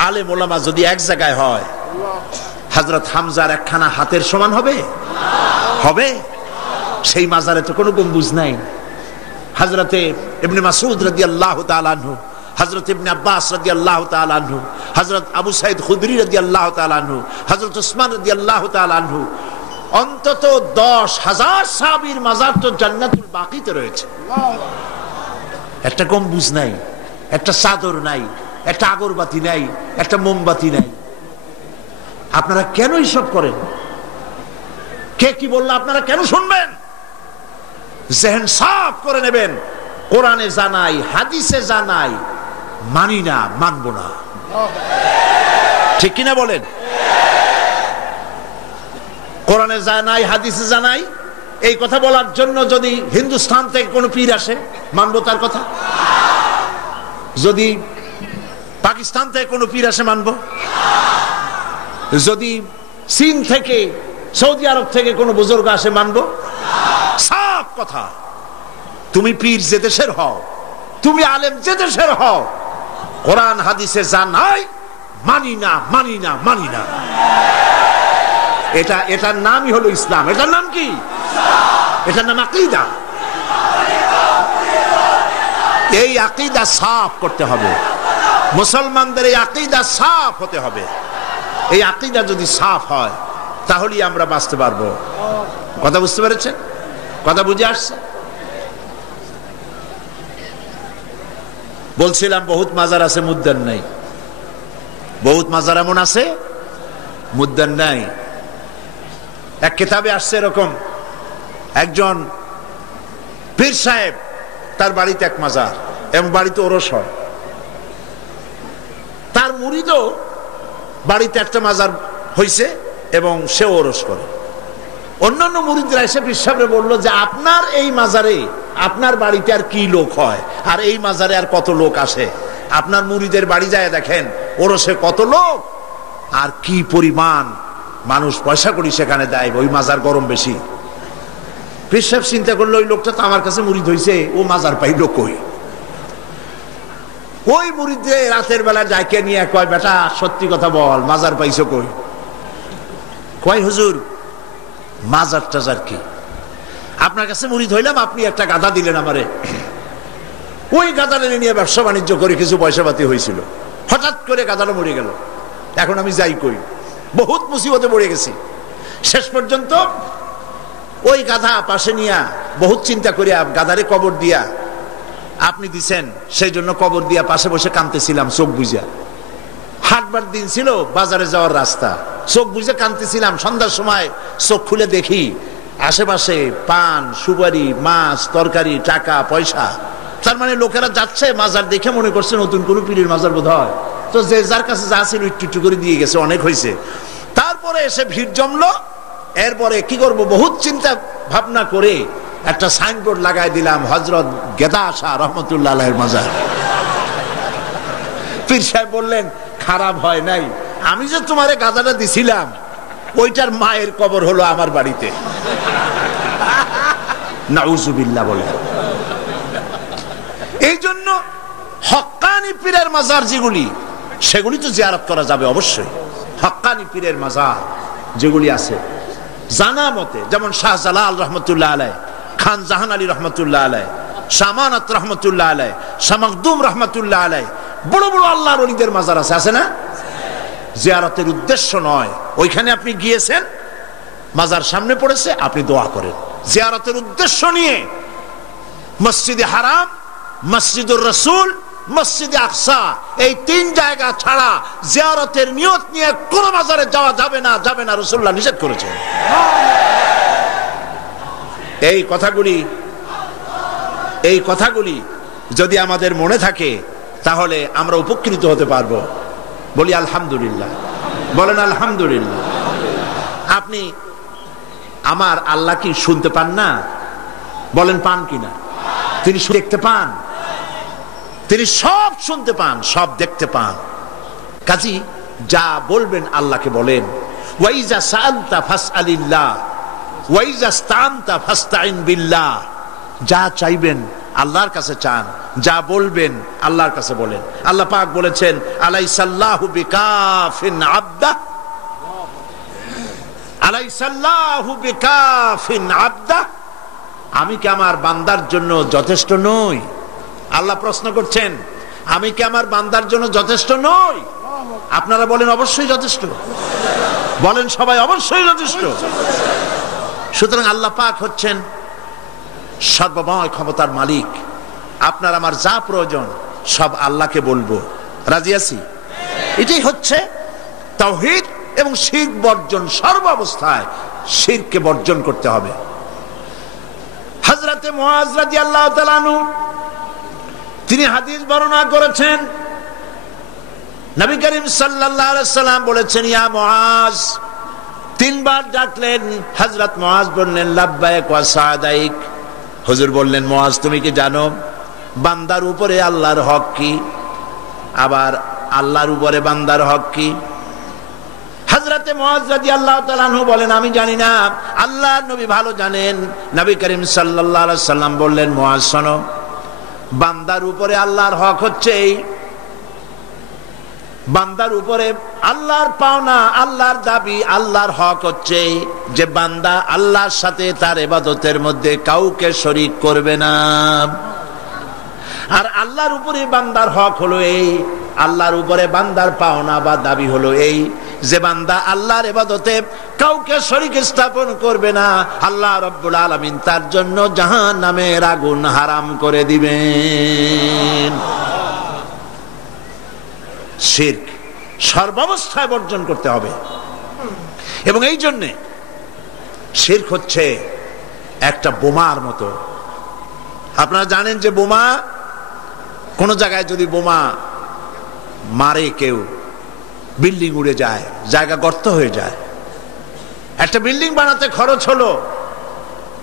আলেম ওলামা যদি এক জায়গায় হয়, হযরত হামজার একখানা হাতের সমান হবে? হবে? সেই মাজারে তো কোনো গম্বুজ নাই। হযরতে ইবনে মাসউদ রাদিয়াল্লাহু তাআলা আনহু, হযরত ইবনে আব্বাস রাদিয়াল্লাহু তাআলা আনহু, হযরত আবু সাঈদ খুদরি রাদিয়াল্লাহু তাআলা আনহু, হযরত উসমান রাদিয়াল্লাহু তাআলা আনহু, অন্তত 10,000 সাহাবীর মাজার তো জান্নাতুল বাকিতে রয়েছে। একটা গম্বুজ নাই, একটা চাদর নাই, একটা আগরবাতি নাই, একটা মোমবাতি নাই। আপনারা কেন এইসব করেন? কে কি বললো আপনারা কেন শুনবেন? জেহেন সাফ করে নেবেন। কোরআনে জানাই, হাদিসে জানাই, মানি না, মানবো না। ঠিক কিনা বলেন? কোরআনে জানাই, হাদিসে জানাই, এই কথা বলার জন্য যদি হিন্দুস্তান থেকে কোনো পীর আসে, মানবো তার কথা? যদি পাকিস্তান থেকে কোনো পীর আসে, মানবো? যদি চীন থেকে, সৌদি আরব থেকে কোনো বুজুর্গ আসে, মানবো? সাফ কথা। তুমি পীর যে দেশের হও, তুমি আলেম যে দেশের হও, কোরআন হাদিসে জানাই মানি না, মানি না, মানি না। এটার নামই হলো ইসলাম। এটার নাম কি? এটার নাম আকীদা। এই আকীদা সাফ করতে হবে, মুসলমানদের এই আকীদা সাফ হতে হবে। এই আকীদা যদি সাফ হয় তাহলেই আমরা বাঁচতে পারবো। কথা বুঝতে পেরেছেন? কথা বুঝে আসছে? বলছিলাম বহুত মাজার আছে, মুদ্দান নাই। বহুত মাজার এমন আছে, মুদ্দান নাই। এক কিতাবে আসছে এরকম, একজন পীর সাহেব, তার বাড়িতে এক মাজার এবং বাড়িতে ওরস হয়। তার মুরিদও বাড়িতে একটা মাজার হইছে এবং সে ওরস করে। অন্যান্য মুরিদরা এসে পীর সাহেবরে বললো যে আপনার এই মাজারে, আপনার বাড়িতে আর কি লোক হয়, আর এই মাজারে আর কত লোক আসে? আপনার মুরিদের বাড়ি যায় দেখেন, ওরসে কত লোক আর কি পরিমাণ মানুষ পয়সা করি সেখানে দেয়, ওই মাজার গরম বেশি। পীর সাহেব চিন্তা করলো, ওই লোকটা তো আমার কাছে মুরিদ হইছে, ও মাজার পাইল কই? ওই মুরিদে রাতের বেলা যাইকে নিয়ে কয়, বেটা সত্যি কথা বল, মাজার পাইছো কই? কয় হুজুর, মাজার টাজার কি? আপনার কাছে মুরিদ হইলাম, আপনি একটা গাধা দিলেন আমারে, ওই গাধাটা নিয়ে ব্যবসা বাণিজ্য করে কিছু পয়সা পাতি হয়েছিল, হঠাৎ করে গাধাটা মরে গেল, এখন আমি যাই কই? বহুত মুসিবতে পড়ে গেছি। শেষ পর্যন্ত ওই গাধা পাশে নিয়া বহুত চিন্তা করিয়া গাধারে কবর দিয়া আপনি দিছেন, সেই জন্য কবর দিয়া পাশে বসে কাঁদতেছিলাম চোখ বুঝা। হাটবার দিন ছিল, বাজারে যাওয়ার রাস্তা, চোখ বুঝে কাঁদতেছিলাম। সন্ধ্যার সময় চোখ খুলে দেখি আশেপাশে পান, সুপারি, মাছ, তরকারি, টাকা, পয়সা। তার মানে লোকেরা যাচ্ছে, মাজার দেখে মনে করছে নতুন কোন পীরের মাজার বোধ হয়, তো যে যার কাছে যা ছিল একটু একটু করে দিয়ে গেছে, অনেক হয়েছে। তারপরে এসে ভিড় জমলো। এরপরে কি করব, বহুত চিন্তা ভাবনা করে একটা সাইনবোর্ড লাগাই দিলাম, হযরত গেদা শাহ রহমতুল্লাহ আলাইহির মাজার। পীর সাহেব বললেন, খারাপ হয় নাই, আমি যে তোমারে গাদাটা দিছিলাম ওইটার মায়ের কবর হলো আমার বাড়িতে। নাউজুবিল্লাহ বলে। এই জন্য হক্কানি পীরের মাজার যেগুলি, সেগুলি তো জিয়ারত করা যাবে অবশ্যই। হক্কানি পীরের মাজার যেগুলি আছে জানা মতে, যেমন শাহজালাল রহমতুল্লাহ আলাই, খান জাহান আলী রহমতুল্লাহ আলাই, শামানাত রহমতুল্লাহ আলাই, শামাকদুম রহমতুল্লাহ আলাই, বড় বড় আল্লাহর ওলিদের মাজার আছে, আছে না? জিয়ারতের উদ্দেশ্য নয়, ওইখানে আপনি গিয়েছেন, মাজার সামনে পড়েছে, আপনি দোয়া করেন। জিয়ারতের উদ্দেশ্য নিয়ে মসজিদে হারাম, মসজিদুর রাসূল, মসজিদে আকসা, এই তিন জায়গা ছাড়া জিয়ারতের নিয়ত নিয়ে কোন মাজারে যাওয়া যাবে না, যাবে না, রাসূলুল্লাহ নিষেধ করেছেন। এই কথাগুলি যদি আমাদের মনে থাকে তাহলে আমরা উপকৃত হতে পারবো। বলি আলহামদুলিল্লাহ, বলেন আলহামদুলিল্লাহ। আপনি আমার আল্লাহ কি শুনতে পান না? বলেন পান কিনা? তিনি দেখতে পান, তিনি সব শুনতে পান, সব দেখতে পান। কাজী যা বলবেন আল্লাহকে বলেন। ওয়াইজা সাআলতা ফাসআলিল্লাহ ওয়াইজা ইসতাআনতা ফাসতাইন বিল্লাহ। যা চাইবেন আল্লাহর কাছে চান, যা বলবেন আল্লাহর কাছে বলেন। আল্লাহ পাক বলেছেন, আলাইসাল্লাহু বিকাফিন আবদা, আলাইসাল্লাহু বিকাফিন আবদা। আমি কি আমার বান্দার জন্য যথেষ্ট নই? আল্লাহ প্রশ্ন করছেন, আমি কি আমার বান্দার জন্য যথেষ্ট নই? আপনারা বলেন অবশ্যই যথেষ্ট, বলেন সবাই অবশ্যই যথেষ্ট। সুতরাং আল্লাহ পাক হচ্ছেন সর্বময় ক্ষমতার মালিক। আপনার আমার যা প্রয়োজন সব আল্লাহকে বলবো, রাজি আছি? এটাই হচ্ছে তাওহীদ এবং শিরক বর্জন। সর্বাবস্থায় শিরককে বর্জন করতে হবে। হযরতে মুআজ রাদিয়াল্লাহু তাআলা আনহু তিনি হাদিস বর্ণনা করেছেন, নবী করিম সাল্লাল্লাহু আলাইহি সাল্লাম বলেছেন, ইয়া মুআজ তিনবার ডাকলেন। হযরত মুআজ বললেন লাব্বাইক ওয়া সাদাইক। হুজুর বললেন মুআজ তুমি কি জানো বান্দার উপরে আল্লাহর হক কি, আবার আল্লাহর উপরে বান্দার হক কি? হযরতে মুআজ রাদিয়াল্লাহু তাআলা আনহু বলেন আমি জানি না, আল্লাহর নবী ভালো জানেন। নবী করিম সাল্লাল্লাহু আলাইহি সাল্লাম বললেন মুআজ শোনো, বান্দার উপরে আল্লাহর হক হচ্ছে এই, বান্দার উপরে আল্লাহর পাওনা, আল্লাহর দাবি, আল্লাহর হক হচ্ছে যে বান্দা আল্লাহর সাথে তার ইবাদতের মধ্যে কাউকে শরীক করবে না। আর আল্লাহর উপরে বান্দার হক হলো এই, আল্লাহর উপরে বান্দার পাওনা বা দাবি হলো এই যে বান্দা আল্লাহর ইবাদতে কাউকে শরীক স্থাপন করবে না। আল্লাহ রাব্বুল আলামিন তার জন্য জাহান্নামের আগুন হারাম করে দিবেন। শিরক সর্বাবস্থায় বর্জন করতে হবে। এবং এই জন্যে শিরক হচ্ছে একটা বোমার মতো। আপনারা জানেন যে বোমা, কোন জায়গায় যদি বোমা মারে কেউ, বিল্ডিং উড়ে যায়, জায়গা গর্ত হয়ে যায়। একটা বিল্ডিং বানাতে খরচ হলো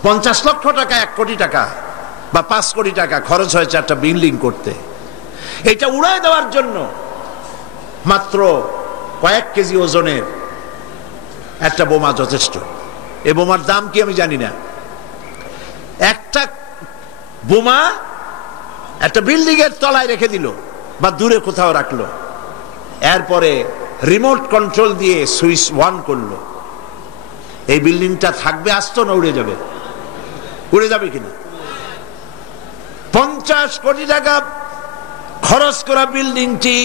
50 লক্ষ টাকা, 1 কোটি টাকা বা 5 কোটি টাকা খরচ হয়েছে একটা বিল্ডিং করতে। এটা উড়ায় দেওয়ার জন্য মাত্র কয়েক কেজি ওজনের একটা বোমা যথেষ্ট। এই বোমার দাম কি আমি জানি না। একটা বোমা একটা বিল্ডিং এর তলায় রেখে দিল বা দূরে কোথাও রাখলো, এরপরে রিমোট কন্ট্রোল দিয়ে সুইচ অন করলো, এই বিল্ডিংটা থাকবে আস্ত না উড়ে যাবে? উড়ে যাবে কিনা? 50 কোটি টাকা খরচ করা বিল্ডিংটি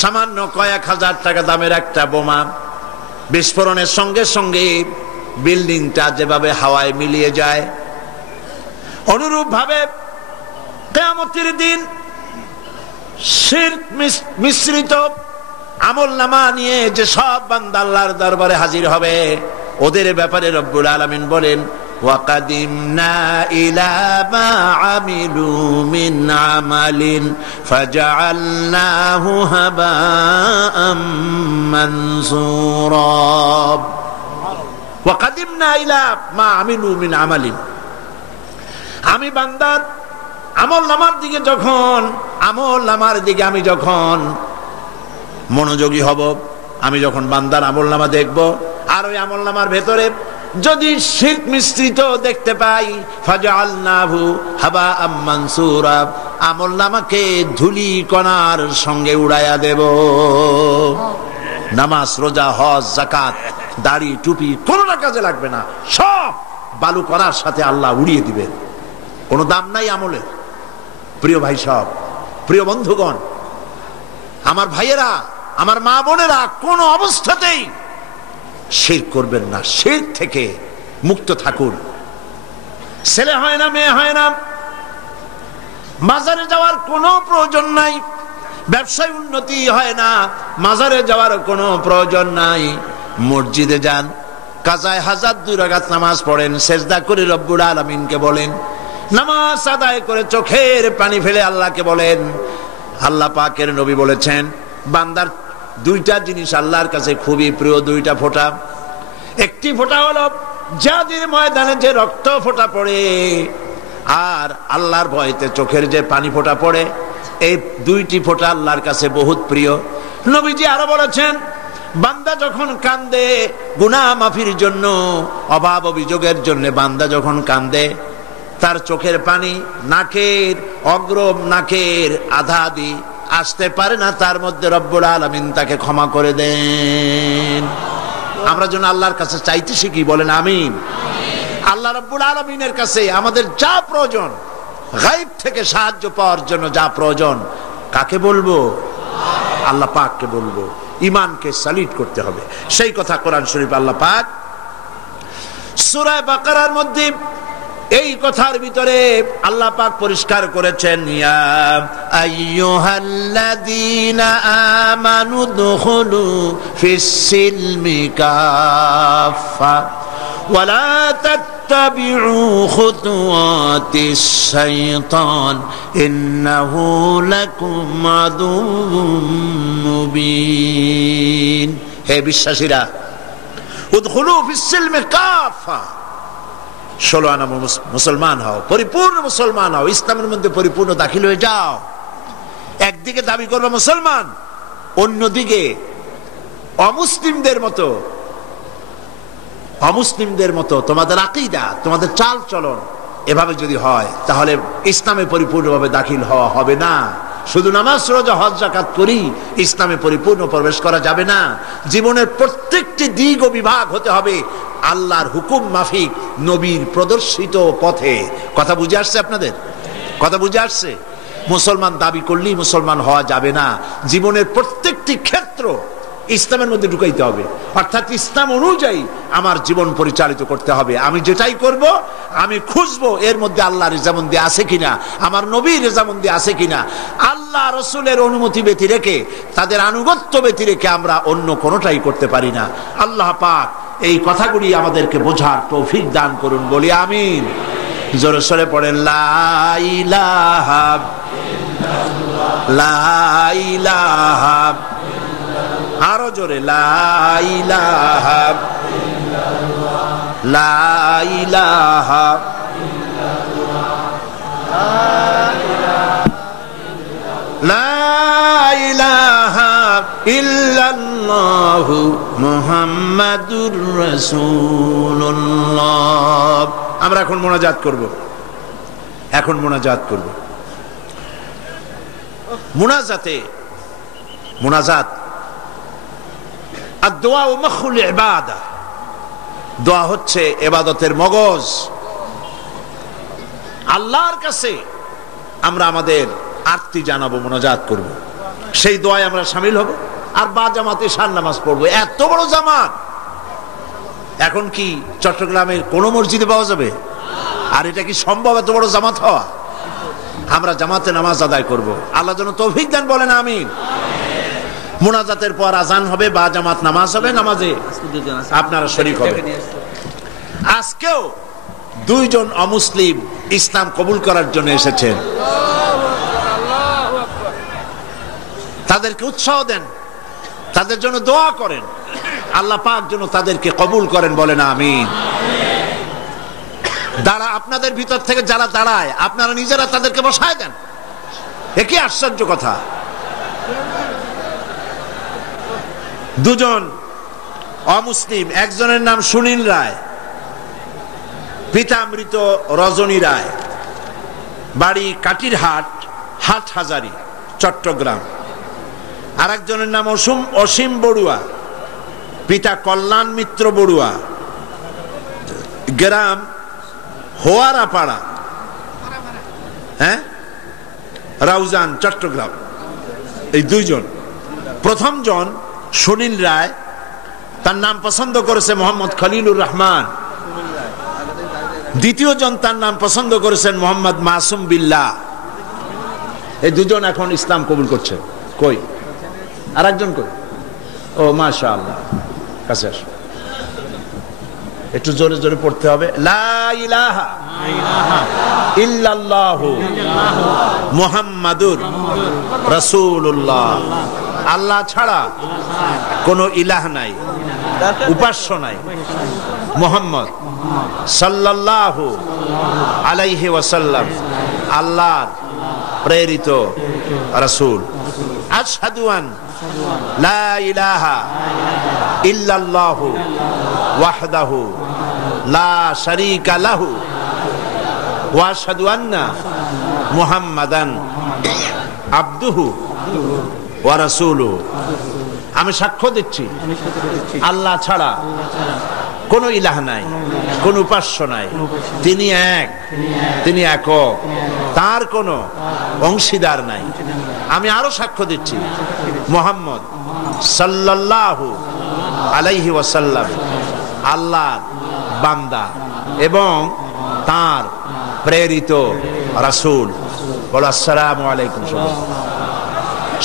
সামান্য কয়েক হাজার টাকা দামের একটা বোমা বিস্ফোরণের সঙ্গে সঙ্গে বিল্ডিংটা যেভাবে হাওয়ায় মিলিয়ে যায়, অনুরূপ ভাবে কিয়ামতের দিন শিরক মিশ্রিত আমলনামা নিয়ে যে সব বান্দা আল্লাহর দরবারে হাজির হবে, ওদের ব্যাপারে রব্বুল আলামিন বলেন وَقَدِمْنَا إِلَى مَا عَمِلُوا مِنْ عَمَلٍ فَجَعَلْنَاهُ هَبَاءً مَنْثُورًا وَقَدِمْنَا إِلَى مَا عَمِلُوا مِنْ عَمَلٍ। আমি বান্দার আমলনামার দিকে আমি যখন মনোযোগী হব, আমি যখন বান্দার আমলনামা দেখব, আর ওই আমলনামার ভেতরে যদি শিরক মিশ্রিত দেখতে পাই, ফাজআলনাহু হাবাআম মানসুরা, আমলনামাকে ধুলি কণার সঙ্গে উড়াইয়া দেব। নামাজ, রোজা, হজ, যাকাত, দাড়ি, টুপি কোনটা কাজে লাগবে না, সব বালু কণার সাথে আল্লাহ উড়িয়ে দিবেন। কোনো দাম নাই আমলের। প্রিয় ভাই সব, প্রিয় বন্ধুগণ, আমার ভাইয়েরা, আমার মা বোনেরা, কোন অবস্থাতেই শিরক করবেন না। শিরক থেকে মুক্ত থাকুন। ছেলে হয় না, মেয়ে হয় না, মাজারে যাওয়ার কোনো প্রয়োজন নাই। ব্যবসায় উন্নতি হয় না, মাজারে যাওয়ার কোনো প্রয়োজন নাই। মসজিদে যান, কাজায় হাজার 2 রাকাত নামাজ পড়েন, সেজদা করে রব্বুল আলামিনকে বলেন, নামাজ আদায় করে চোখের পানি ফেলে আল্লাহকে বলেন। আল্লাহ পাকের নবী বলেছেন বান্দার 2টা জিনিস আল্লাহর কাছে খুবই প্রিয়, 2টা ফোঁটা। একটি ফোঁটা হলো জিহাদের ময়দানে যে রক্ত ফোঁটা পড়ে, আর আল্লাহর ভয়তে চোখের যে পানি ফোঁটা পড়ে, এই 2টি ফোঁটা আল্লাহর কাছে বহুত প্রিয়। নবীজি আরো বলেছেন বান্দা যখন কান্দে গুনাহ মাফির জন্য, অভাব অভিযোগের জন্য বান্দা যখন কান্দে, তার চোখের পানি নাকের অগ্রম, নাকের আধা আধি আসতে পারে না, তার মধ্যে রব্বুল আলামিন তাকে ক্ষমা করে দেন। আমরা যেন আল্লাহর কাছে চাইতে শিখি, বলেন আমিন। আল্লাহ রব্বুল আলামিনের কাছে আমাদের যা প্রয়োজন, গায়ব থেকে সাহায্য পাওয়ার জন্য যা প্রয়োজন, কাকে বলবো? আল্লাহ পাককে বলবো। ঈমানকে সালিট করতে হবে। সেই কথা কোরআন শরীফ আল্লাহ পাক সূরা বাকারার মধ্যে এই কথার ভিতরে আল্লাহ পাক পরিষ্কার করেছেন, ইয়া আইয়ুহাল্লাযীনা আমানু দুখুলু ফিস-সিলমি কাফা ওয়া লা তাত্তাবিউ খুতুওয়াতিশ শাইতান ইন্নাহু লাকুম আদুউম মুবিন। হে বিশ্বাসীরা, উদখুলু ফিস সিলমি কাফা, 16 আনা মুসলমান হও, পরিপূর্ণ মুসলমান হও, ইসলামের মধ্যে পরিপূর্ণ দাখিল হয়ে যাও। একদিকে দাবি করবে মুসলমান, অন্যদিকে অমুসলিমদের মতো তোমাদের আকীদা, তোমাদের চাল চলন এভাবে যদি হয়, তাহলে ইসলামে পরিপূর্ণভাবে দাখিল হওয়া হবে না। শুধু নামাজ রোজা হজ যাকাত করি ইসলামে পরিপূর্ণ প্রবেশ করা যাবে না। জীবনের প্রত্যেকটি দিক ও বিভাগ হতে হবে আল্লাহর হুকুম মাফিক, নবীর প্রদর্শিত পথে। কথা বুঝে আসছে আপনাদের? কথা বুঝে আসছে? মুসলমান দাবি করলেই মুসলমান হওয়া যাবে না। জীবনের প্রত্যেকটি ক্ষেত্র ইসলামের মধ্যে ঢুকাইতে হবে, অর্থাৎ ইসলাম অনুযায়ী আমার জীবন পরিচালিত করতে হবে। আমি যেটাই করব আমি খুঁজবো এর মধ্যে আল্লাহ রেজামন্দি আছে কিনা, আমার নবীর রেজামন্দি আছে কিনা। আল্লাহ রসুলের অনুমতি ব্যতি রেখে, তাদের আনুগত্য ব্যতি রেখে আমরা অন্য কোনোটাই করতে পারি না। আল্লাহ পাক এই কথাগুলি আমাদেরকে বোঝার তৌফিক দান করুন, বলি আমিন। জোরে সরে পড়েন লা ইলাহা লা ইলাহা, আরো জোরে লা ইলাহা লা ইলাহা লা ইলাহা ইল্লাল্লাহু মুহাম্মাদুর রাসূলুল্লাহ। আমরা এখন মোনাজাত করব, এখন মোনাজাত করব। মোনাজাত আর দোয়া ও মখুল ইবাদা, দোয়া হচ্ছে ইবাদতের মগজ। আল্লাহর কাছে আমরা আমাদের আরতি জানাবো, মোনাজাত করব, সেই দোয়ায় আমরা শামিল হব, আর বা জামাতে শান নামাজ পড়বো। এত বড় জামাত এখন কি চট্টগ্রামের কোন মসজিদে পাওয়া যাবে? আর এটা কি সম্ভব এত বড় জামাত হওয়া? আমরা জামাতে নামাজ আদায় করব, আল্লাহ যেন তৌফিক দেন, বলেন আমিন। মোনাজাতের পর আজান হবে, বা জামাত নামাজ হবে, নামাজে আপনারা শরীক হবেন। আজকেও 2 জন অমুসলিম ইসলাম কবুল করার জন্য এসেছেন, তাদেরকে উৎসাহ দেন, তাদের জন্য দোয়া করেন, আল্লাহ পাক যেন তাদেরকে কবুল করেন, বলেন আমিন। আপনাদের ভিতর থেকে যারা দাঁড়ায় আপনারা নিজেরা তাদেরকে বসায় দেন, একই আশ্চর্য কথা। 2 জন অমুসলিম, একজনের নাম সুনীল রায়, পিতা মৃত রজনী রায়, বাড়ি কাটিরহাট, হাটহাজারী, চট্টগ্রাম। আর একজনের নাম অসীম বড়ুয়া, পিতা কল্যাণ মিত্র বড়ুয়া, গ্রাম হোয়ারাপাড়া, রাউজান, চট্টগ্রাম। এই 2 জন। প্রথম জন সুনীল রায়, তার নাম পছন্দ করেছে মোহাম্মদ খলিলুর রহমান। দ্বিতীয় জন তার নাম পছন্দ করেছেন মোহাম্মদ মাসুম বিল্লাহ। এই 2 জন এখন ইসলাম কবুল করছে। কই আর একজন? কই? ও মাশাআল্লাহ, কাছে আসো, একটু জোরে জোরে পড়তে হবে। লা ইলাহা ইল্লাল্লাহু মুহাম্মাদুর রাসূলুল্লাহ। আল্লাহ ছাড়া কোনো ইলাহ নাই, উপাস্য নাই। মুহাম্মদ সাল্লাল্লাহু আলাইহি ওয়াসাল্লাম আল্লাহর প্রেরিত রাসূল। আশহাদু আন লা ইলাহা ইল্লাল্লাহু ওয়াহদাহু লা শারীকা লাহু ওয়া আশহাদু আন্না মুহাম্মাদান আবদুহু ওয়া রাসূলুহু। আমি সাক্ষ্য দিচ্ছি আল্লাহ ছাড়া কোনো ইলাহ নাই, কোন উপাস্য নাই, তিনি এক, তিনি একক, তার কোনো অংশীদার নাই। আমি আরো সাক্ষ্য দিচ্ছি মুহাম্মদ সাল্লাল্লাহু আলাইহি ওয়াসাল্লাম আল্লাহর বান্দা এবং তার প্রেরিত রাসূল। বলো আসসালামু আলাইকুম।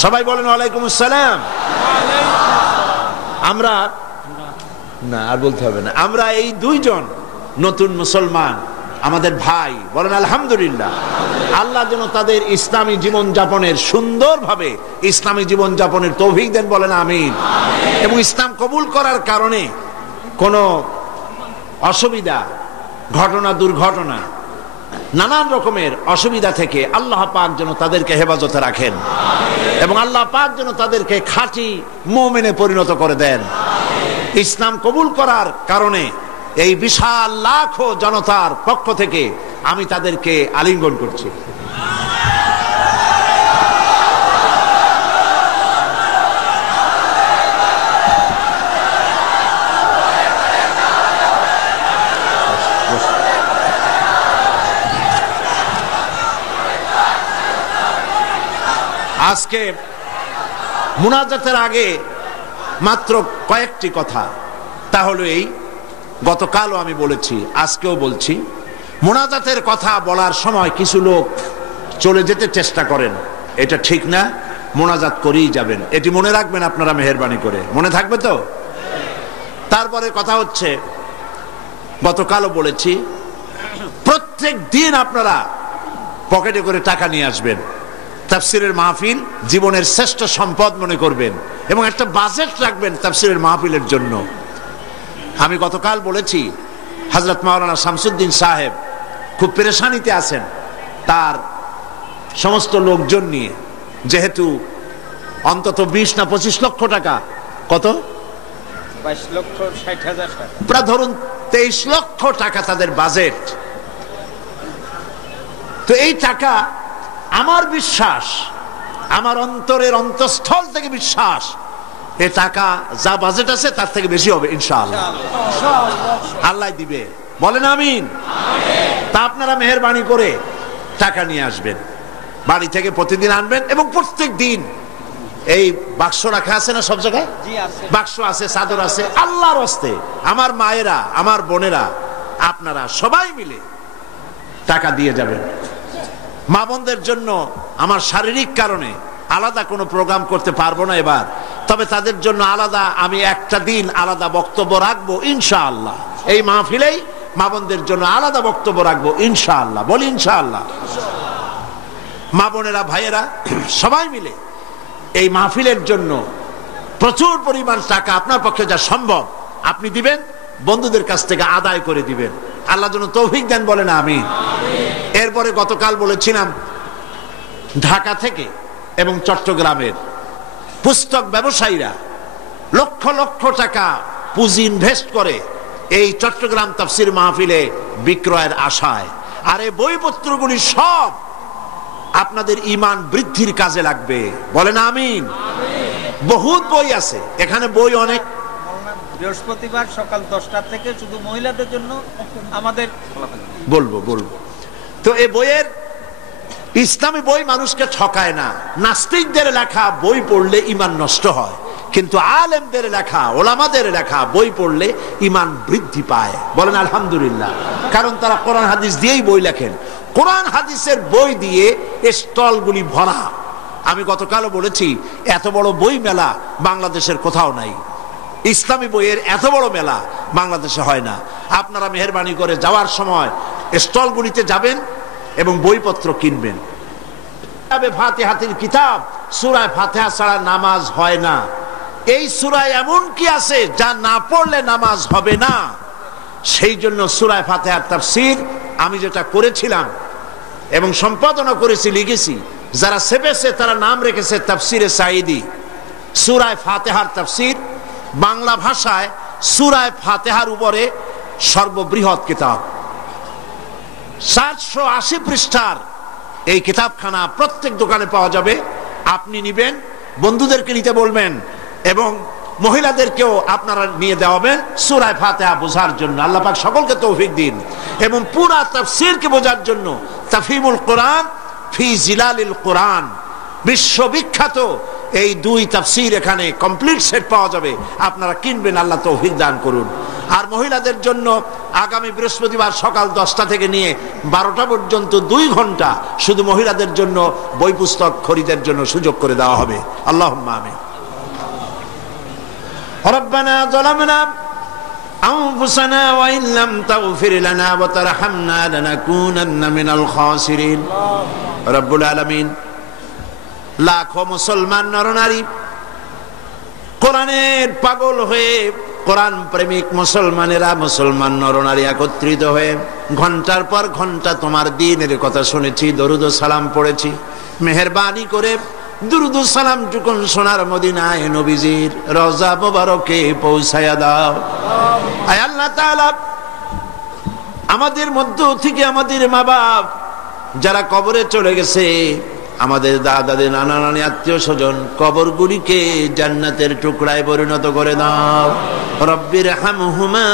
সবাই বলেন ওয়ালাইকুম আসসালাম। আমরা না, আর বলতে হবে না, আমরা এই 2 জন নতুন মুসলমান আমাদের ভাই, বলেন আলহামদুলিল্লাহ। আল্লাহ যেন তাদের ইসলামী জীবন যাপনের, সুন্দরভাবে ইসলামী জীবন যাপনের তৌফিক দেন, বলেন আমিন। এবং ইসলাম কবুল করার কারণে কোনো অসুবিধা, ঘটনা দুর্ঘটনা, নানান রকমের অসুবিধা থেকে আল্লাহ পাক যেন তাদেরকে হেফাজতে রাখেন এবং আল্লাহ পাক যেন তাদেরকে খাঁটি মুমিনে পরিণত করে দেন। ইসলাম কবুল করার কারণে এই বিশাল লাখো জনতার পক্ষ থেকে আমি তাদেরকে আলিঙ্গন করছি। আজকে মুনাজাতের আগে মাত্র কয়েকটি কথা, তা হলো এই, গতকালও আমি বলেছি, আজকেও বলছি, মুনাজাতের কথা বলার সময় কিছু লোক চলে যেতে চেষ্টা করেন, এটা ঠিক না, মুনাজাত করেই যাবেন, এটি মনে রাখবেন আপনারা মেহেরবানি করে, মনে থাকবে তো। তারপরে কথা হচ্ছে, গতকালও বলেছি, প্রত্যেক দিন আপনারা পকেটে করে টাকা নিয়ে আসবেন, তাফসিরের মাহফিল জীবনের শ্রেষ্ঠ সম্পদ মনে করবেন এবং একটা বাজেট রাখবেন তাফসিরের মাহফিলের জন্য। আমি গতকাল বলেছি, হযরত মাওলানা শামসুদ্দিন সাহেব খুব পেরেশানিতে আছেন তার সমস্ত লোকজন নিয়ে, যেহেতু অন্তত 20 না 25 লক্ষ টাকা, কত 22,60,000 টাকা, প্রায় ধরুন 23 লক্ষ টাকা তাদের বাজেট। তো এই টাকা, আমার বিশ্বাস, আমার অন্তরের অন্তঃস্থল থেকে বিশ্বাস, এই টাকা যা বাজেট আছে তার থেকে বেশি হবে ইনশাআল্লাহ। আল্লাহ দিবে, বলেন আমিন। তা আপনারা মেহেরবানি করে টাকা নিয়ে আসবেন, বাড়ি থেকে প্রতিদিন আনবেন এবং প্রত্যেক দিন এই বাক্স রাখা আছে না, সব জায়গায় বাক্স আছে, চাদর আছে, আল্লাহর হস্তে আমার মায়েরা, আমার বোনেরা, আপনারা সবাই মিলে টাকা দিয়ে যাবেন। মা বোনদের জন্য আমার শারীরিক কারণে আলাদা কোনো প্রোগ্রাম করতে পারবো না এবার, তবে তাদের জন্য আলাদা আমি একটা দিন আলাদা বক্তব্য রাখবো ইনশাআল্লাহ। এই মাহফিলেই মা বোনদের জন্য আলাদা বক্তব্য রাখবো ইনশাআল্লাহ, বলি ইনশাআল্লাহ। মা বোনেরা, ভাইয়েরা, সবাই মিলে এই মাহফিলের জন্য প্রচুর পরিমাণ টাকা আপনার পক্ষে যা সম্ভব আপনি দিবেন, বন্ধুদের কাছ থেকে আদায় করে দিবেন। আল্লাহ যেন তৌফিক দেন, বলেন আমিন। এরপরে গতকাল বলেছিলাম, ঢাকা থেকে এবং চট্টগ্রামের পুস্তক ব্যবসায়ীরা লক্ষ লক্ষ টাকা পুঁজি ইনভেস্ট করে এই চট্টগ্রাম তাফসীর মাহফিলে বিক্রয়ের আশায়। আর এই বইপত্রগুলি সব আপনাদের ঈমান বৃদ্ধির কাজে লাগবে, বলেন আমিন। বহুত বই আছে এখানে, বই অনেক। বৃহস্পতিবার সকাল 10টা থেকে শুধু মহিলাদের জন্য আমাদের বলবো। তো এই বইয়ের, ইসলামী বই মানুষকে ঠকায় না। নাস্তিকদের লেখা বই পড়লে ঈমান নষ্ট হয়, কিন্তু আলেমদের লেখা, ওলামাদের লেখা বই পড়লে ঈমান বৃদ্ধি পায়, বলেন আলহামদুলিল্লাহ। কারণ তারা কোরআন হাদিস দিয়েই বই লেখেন, কোরআন হাদিসের বই দিয়ে স্টলগুলি ভরা। আমি গতকালও বলেছি, এত বড় বই মেলা বাংলাদেশের কোথাও নাই, ইসলামী বইয়ের এত বড় মেলা বাংলাদেশে হয় না। আপনারা মেহেরবানি করে যাওয়ার সময় স্টলগুলিতে যাবেন এবং বইপত্র কিনবেন। ফাতিহাতুল কিতাব, সূরা ফাতিহা ছাড়া নামাজ হয় না। এই সূরায় এমন কি আছে যা না পড়লে নামাজ হবে না? সেই জন্য সূরা ফাতিহার তাফসীর আমি যেটা করেছিলাম এবং সম্পাদনা করেছি, লিখেছি, যারা সেপেছে তারা নাম রেখেছে তাফসীরে সাঈদী। সূরা ফাতিহার তাফসীর বাংলা ভাষায় সূরা ফাতিহার উপরে সর্ববৃহৎ কিতাব, 780 পৃষ্ঠার এই কিতাবখানা প্রত্যেক দোকানে পাওয়া যাবে। আপনি নিবেন, বন্ধুদেরকে নিতে বলবেন এবং মহিলাদেরকেও আপনারা নিয়ে দেওয়াবেন সূরা ফাতিহা বোঝার জন্য। আল্লাহ পাক সকলকে তৌফিক দিন এবং পুরা তাফসীরকে বোঝার জন্য। তাফহিমুল কোরআন ফি জিলালিল কোরআন, বিশ্ববিখ্যাত এই দুই তাফসীর এখানে কমপ্লিট সেট পাওয়া যাবে, আপনারা কিনবেন, আল্লাহ তৌফিক দান করুন। আর মহিলাদের জন্য আগামী বৃহস্পতিবার সকাল 10টা থেকে নিয়ে 12টা পর্যন্ত 2 ঘন্টা শুধু মহিলাদের জন্য বই পুস্তক খরিদের জন্য সুযোগ করে দেওয়া হবে। আল্লাহুম্মা আমিন। রব্বানা যালামনা আনফুসানা ওয়া ইন লাম তাগফির লানা ওয়া তারহামনা লানাকুনান্না মিনাল খাসিরিন। রব্বুল আলামিন লাখো মুসলমান নরনারী কোরআনের পাগল হয়ে কোরআন প্রেমিক মুসলমানেরা, মুসলমান নরনারী একত্রিত হয়ে ঘন্টার পর ঘন্টা তোমার দ্বীনের কথা শুনেছি, দরুদ ও সালাম পড়েছি। মেহেরবানি করে দুরুদ ও সালাম টুকুন সোনার মদিনায় নবীজির রওজা মোবারকে পৌঁছায়া দাও। আয় আল্লাহ তাআলা, আমাদের মধ্য থেকে আমাদের মা বাপ যারা কবরে চলে গেছে, আমাদের দাদাদের নানা নানি আত্মীয় স্বজন, কবরগুলিকে জান্নাতের টুকরায় পরিণত করে দাও। রব্বির হামহুমা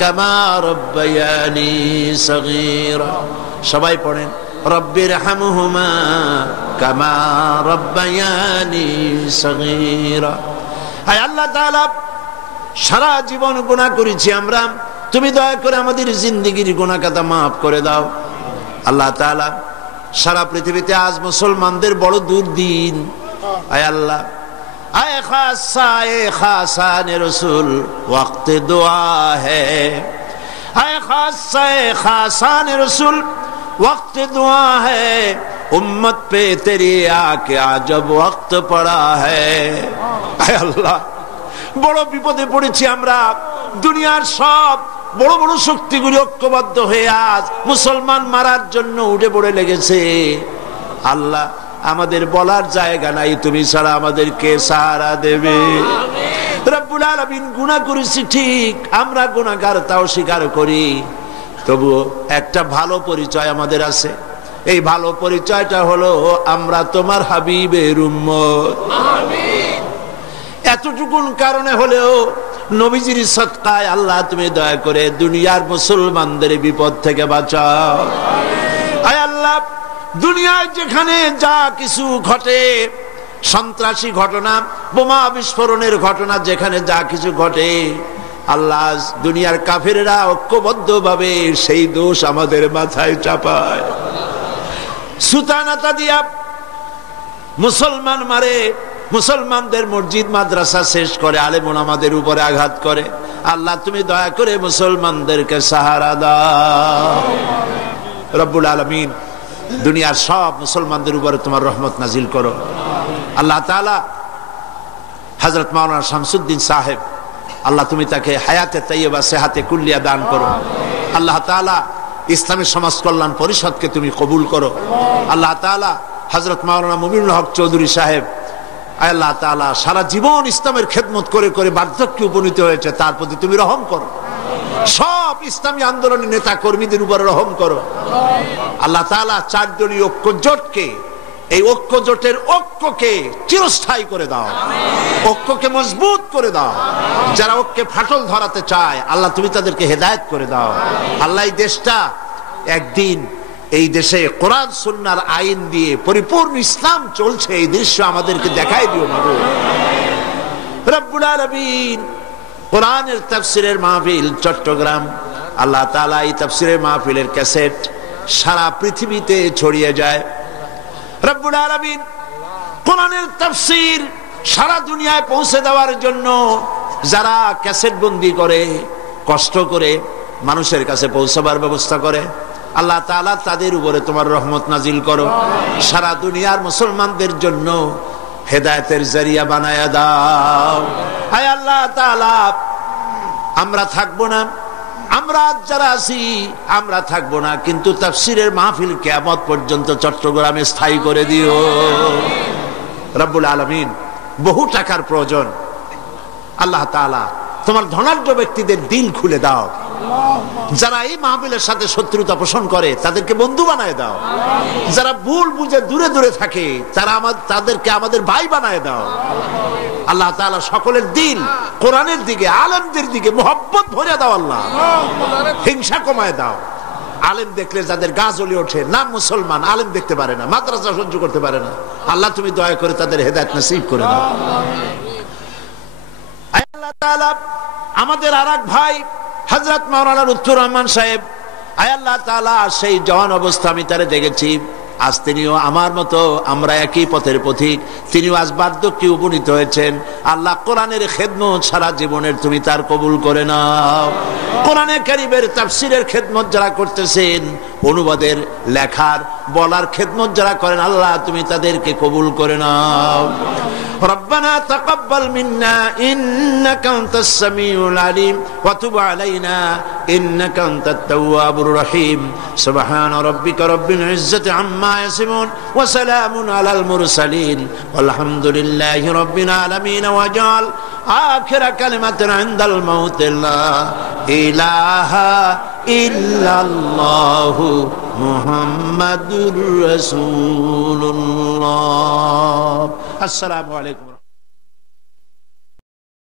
কামা রব্বায়ানি সগীরা। সবাই পড়েন, রব্বির হামহুমা কামা রব্বায়ানি সগীরা। আয় আল্লাহ তাআলা, সারা জীবন গুনাহ করেছি আমরা, তুমি দয়া করে আমাদের জিন্দেগির গুনাহ খাতা মাফ করে দাও। আল্লাহ তাআলা, সারা পৃথিবীতে আজ মুসলমানদের বড় দুর্দিন। আয় আল্লাহ, আয় খাসা এ খাসানে রসুল ওয়াক্তে দোয়া হে, আয় খাসা এ খাসানে রসুল ওয়াক্তে দোয়া হে, উম্মত পে তেরি আকে আজব ওয়াক্ত পড়া হে। আয় আল্লাহ, বড় বিপদে পড়েছি আমরা। দুনিয়ার সব বড় বড় শক্তিগুলি ঐক্যবদ্ধ হয়ে আজ মুসলমান মারার জন্য উঠে পড়ে লেগেছে। আল্লাহ, আমাদের বলার জায়গা নাই, তুমি ছাড়া আমাদেরকে সাহারা দেবে? রব্বুল আলামিন, গুনাহ করেছি ঠিক, আমরা গুনাহগার তাও স্বীকার করি, তবুও একটা ভালো পরিচয় আমাদের আছে। এই ভালো পরিচয়টা হলো আমরা তোমার হাবিবের উম্মত। এতটুকুন কারণে হলেও নবীজির সদকায় আল্লাহ তুমি দয়া করে দুনিয়ার মুসলমানদের বিপদ থেকে বাঁচাও। আয় আল্লাহ, দুনিয়ায় যেখানে যা কিছু ঘটে, সন্ত্রাসী ঘটনা, বোমা বিস্ফোরণের ঘটনা, যেখানে যা কিছু ঘটে, আল্লাহ দুনিয়ার কাফেররা ঐক্যবদ্ধ ভাবে সেই দোষ আমাদের মাথায় চাপায়। সুতানাতা দিয়া মুসলমান মারে, মুসলমানদের মসজিদ মাদ্রাসা শেষ করে, আলেম ওলামাদের উপরে আঘাত করে। আল্লাহ তুমি দয়া করে মুসলমানদেরকে সাহারা দাও। রব্বুল আলামিন, দুনিয়ার সব মুসলমানদের উপরে তোমার রহমত নাজিল করো। আল্লাহ তাআলা, হযরত মাওলানা শামসুদ্দিন সাহেব, আল্লাহ তুমি তাকে হায়াতে তাইয়্যিবা সেহাতে কুল্লিয়া দান করো। আল্লাহ তাআলা, ইসলামী সমাজ কল্যাণ পরিষদকে তুমি কবুল করো। আল্লাহ তাআলা, হযরত মাওলানা মুমিনুল হক চৌধুরী সাহেব, আল্লাহ তাআলা সারা জীবন ইসলামের খেদমত করে করে বার্ধক্যে উপনীত হয়েছে, তার প্রতি তুমি রহম করো। সব ইসলামী আন্দোলনের নেতা কর্মীদের উপরে রহম করো। আল্লাহ তাআলা, চার দলীয় ঐক্য জোটকে, এই ঐক্য জোটের ঐক্যকে চিরস্থায়ী করে দাও, ঐক্যকে মজবুত করে দাও। যারা ঐক্যে ফাটল ধরাতে চায়, আল্লাহ তুমি তাদেরকে হেদায়েত করে দাও। আল্লাহ, এই দেশটা একদিন, এই দেশে কোরআন সুন্নাহর আইন দিয়ে পরিপূর্ণ ইসলাম চলছে, এই দৃশ্য আমাদেরকে দেখাই দিও মাগো। রব্বুল আলামিন, কোরআনের তাফসীরের মাহফিল চট্টগ্রাম, আল্লাহ তাআলা এই তাফসীরের মাহফিলের ক্যাসেট সারা পৃথিবীতে ছড়িয়ে যায়। রব্বুল আলামিন, কোরআনের তাফসীর সারা দুনিয়ায় পৌঁছে দেওয়ার জন্য যারা ক্যাসেট বন্দি করে, কষ্ট করে মানুষের কাছে পৌঁছাবার ব্যবস্থা করে, আল্লাহ তাআলা তাদের উপরে তোমার রহমত নাজিল করো। সারা দুনিয়ার মুসলমানদের জন্য হেদায়েতের জরিয়া বানায়া দাও। আয় আল্লাহ তাআলা, আমরা থাকবো না, আমরা যারা আছি আমরা থাকবো না, কিন্তু তাফসীরের মাহফিল কিয়ামত পর্যন্ত চট্টগ্রামে স্থায়ী করে দিও। রব্বুল আলামিন, বহু টাকার প্রয়োজন, আল্লাহ তাআলা তোমার ধনাঢ্য ব্যক্তিদের দিল খুলে দাও। যারা এই মাহফিলের সাথে শত্রুতা পোষণ করে তাদেরকে বন্ধু বানায় দাও। যারা ভুল বুঝে দূরে দূরে থাকে তাদেরকে আমাদের ভাই বানায় দাও। আল্লাহ তাআলা সকলের দিল কোরআনের দিকে, আলেমদের দিকে মোহাব্বত ভরে দাও। আল্লাহ, হিংসা কমায় দাও। আলেম দেখলে যাদের গা জ্বলে ওঠে, নাম মুসলমান, আলেম দেখতে পারে না, মাদ্রাসা সহ্য করতে পারে না, আল্লাহ তুমি দয়া করে তাদের হেদায়েত নসিব করে দাও। আল্লাহ তাআলা, আমাদের আরেক ভাই হযরত মাওলানা লুৎফুর রহমান সাহেব, আয় আল্লাহ তাআলা, সেই জওয়ান অবস্থা আমি তারে দেখেছি, আজ তিনিও আমার মতো, আমরা একই পথের পথিক, তিনিও আজ বার্ধক্যে উপনীত হয়েছেন। আল্লাহ, কোরআনের খেদমত সারা জীবনের তুমি তার কবুল করে নাও। কোরআনে কারীমের তাফসীরের খেদমত যারা করতেছেন, অনুবাদের, লেখার, বলার খেদমত যারা করেন, আল্লাহ তুমি তাদেরকে কবুল করে নাও। ربنا تقبل منا إنك أنت السميع العليم وتب علينا إنك أنت التواب الرحيم سبحان ربك رب العزة عما يصفون وسلام على المرسلين والحمد لله رب العالمين وجعل آخر كلمة عند الموت لا إله إلا الله محمد رسول الله. السلام عليكم.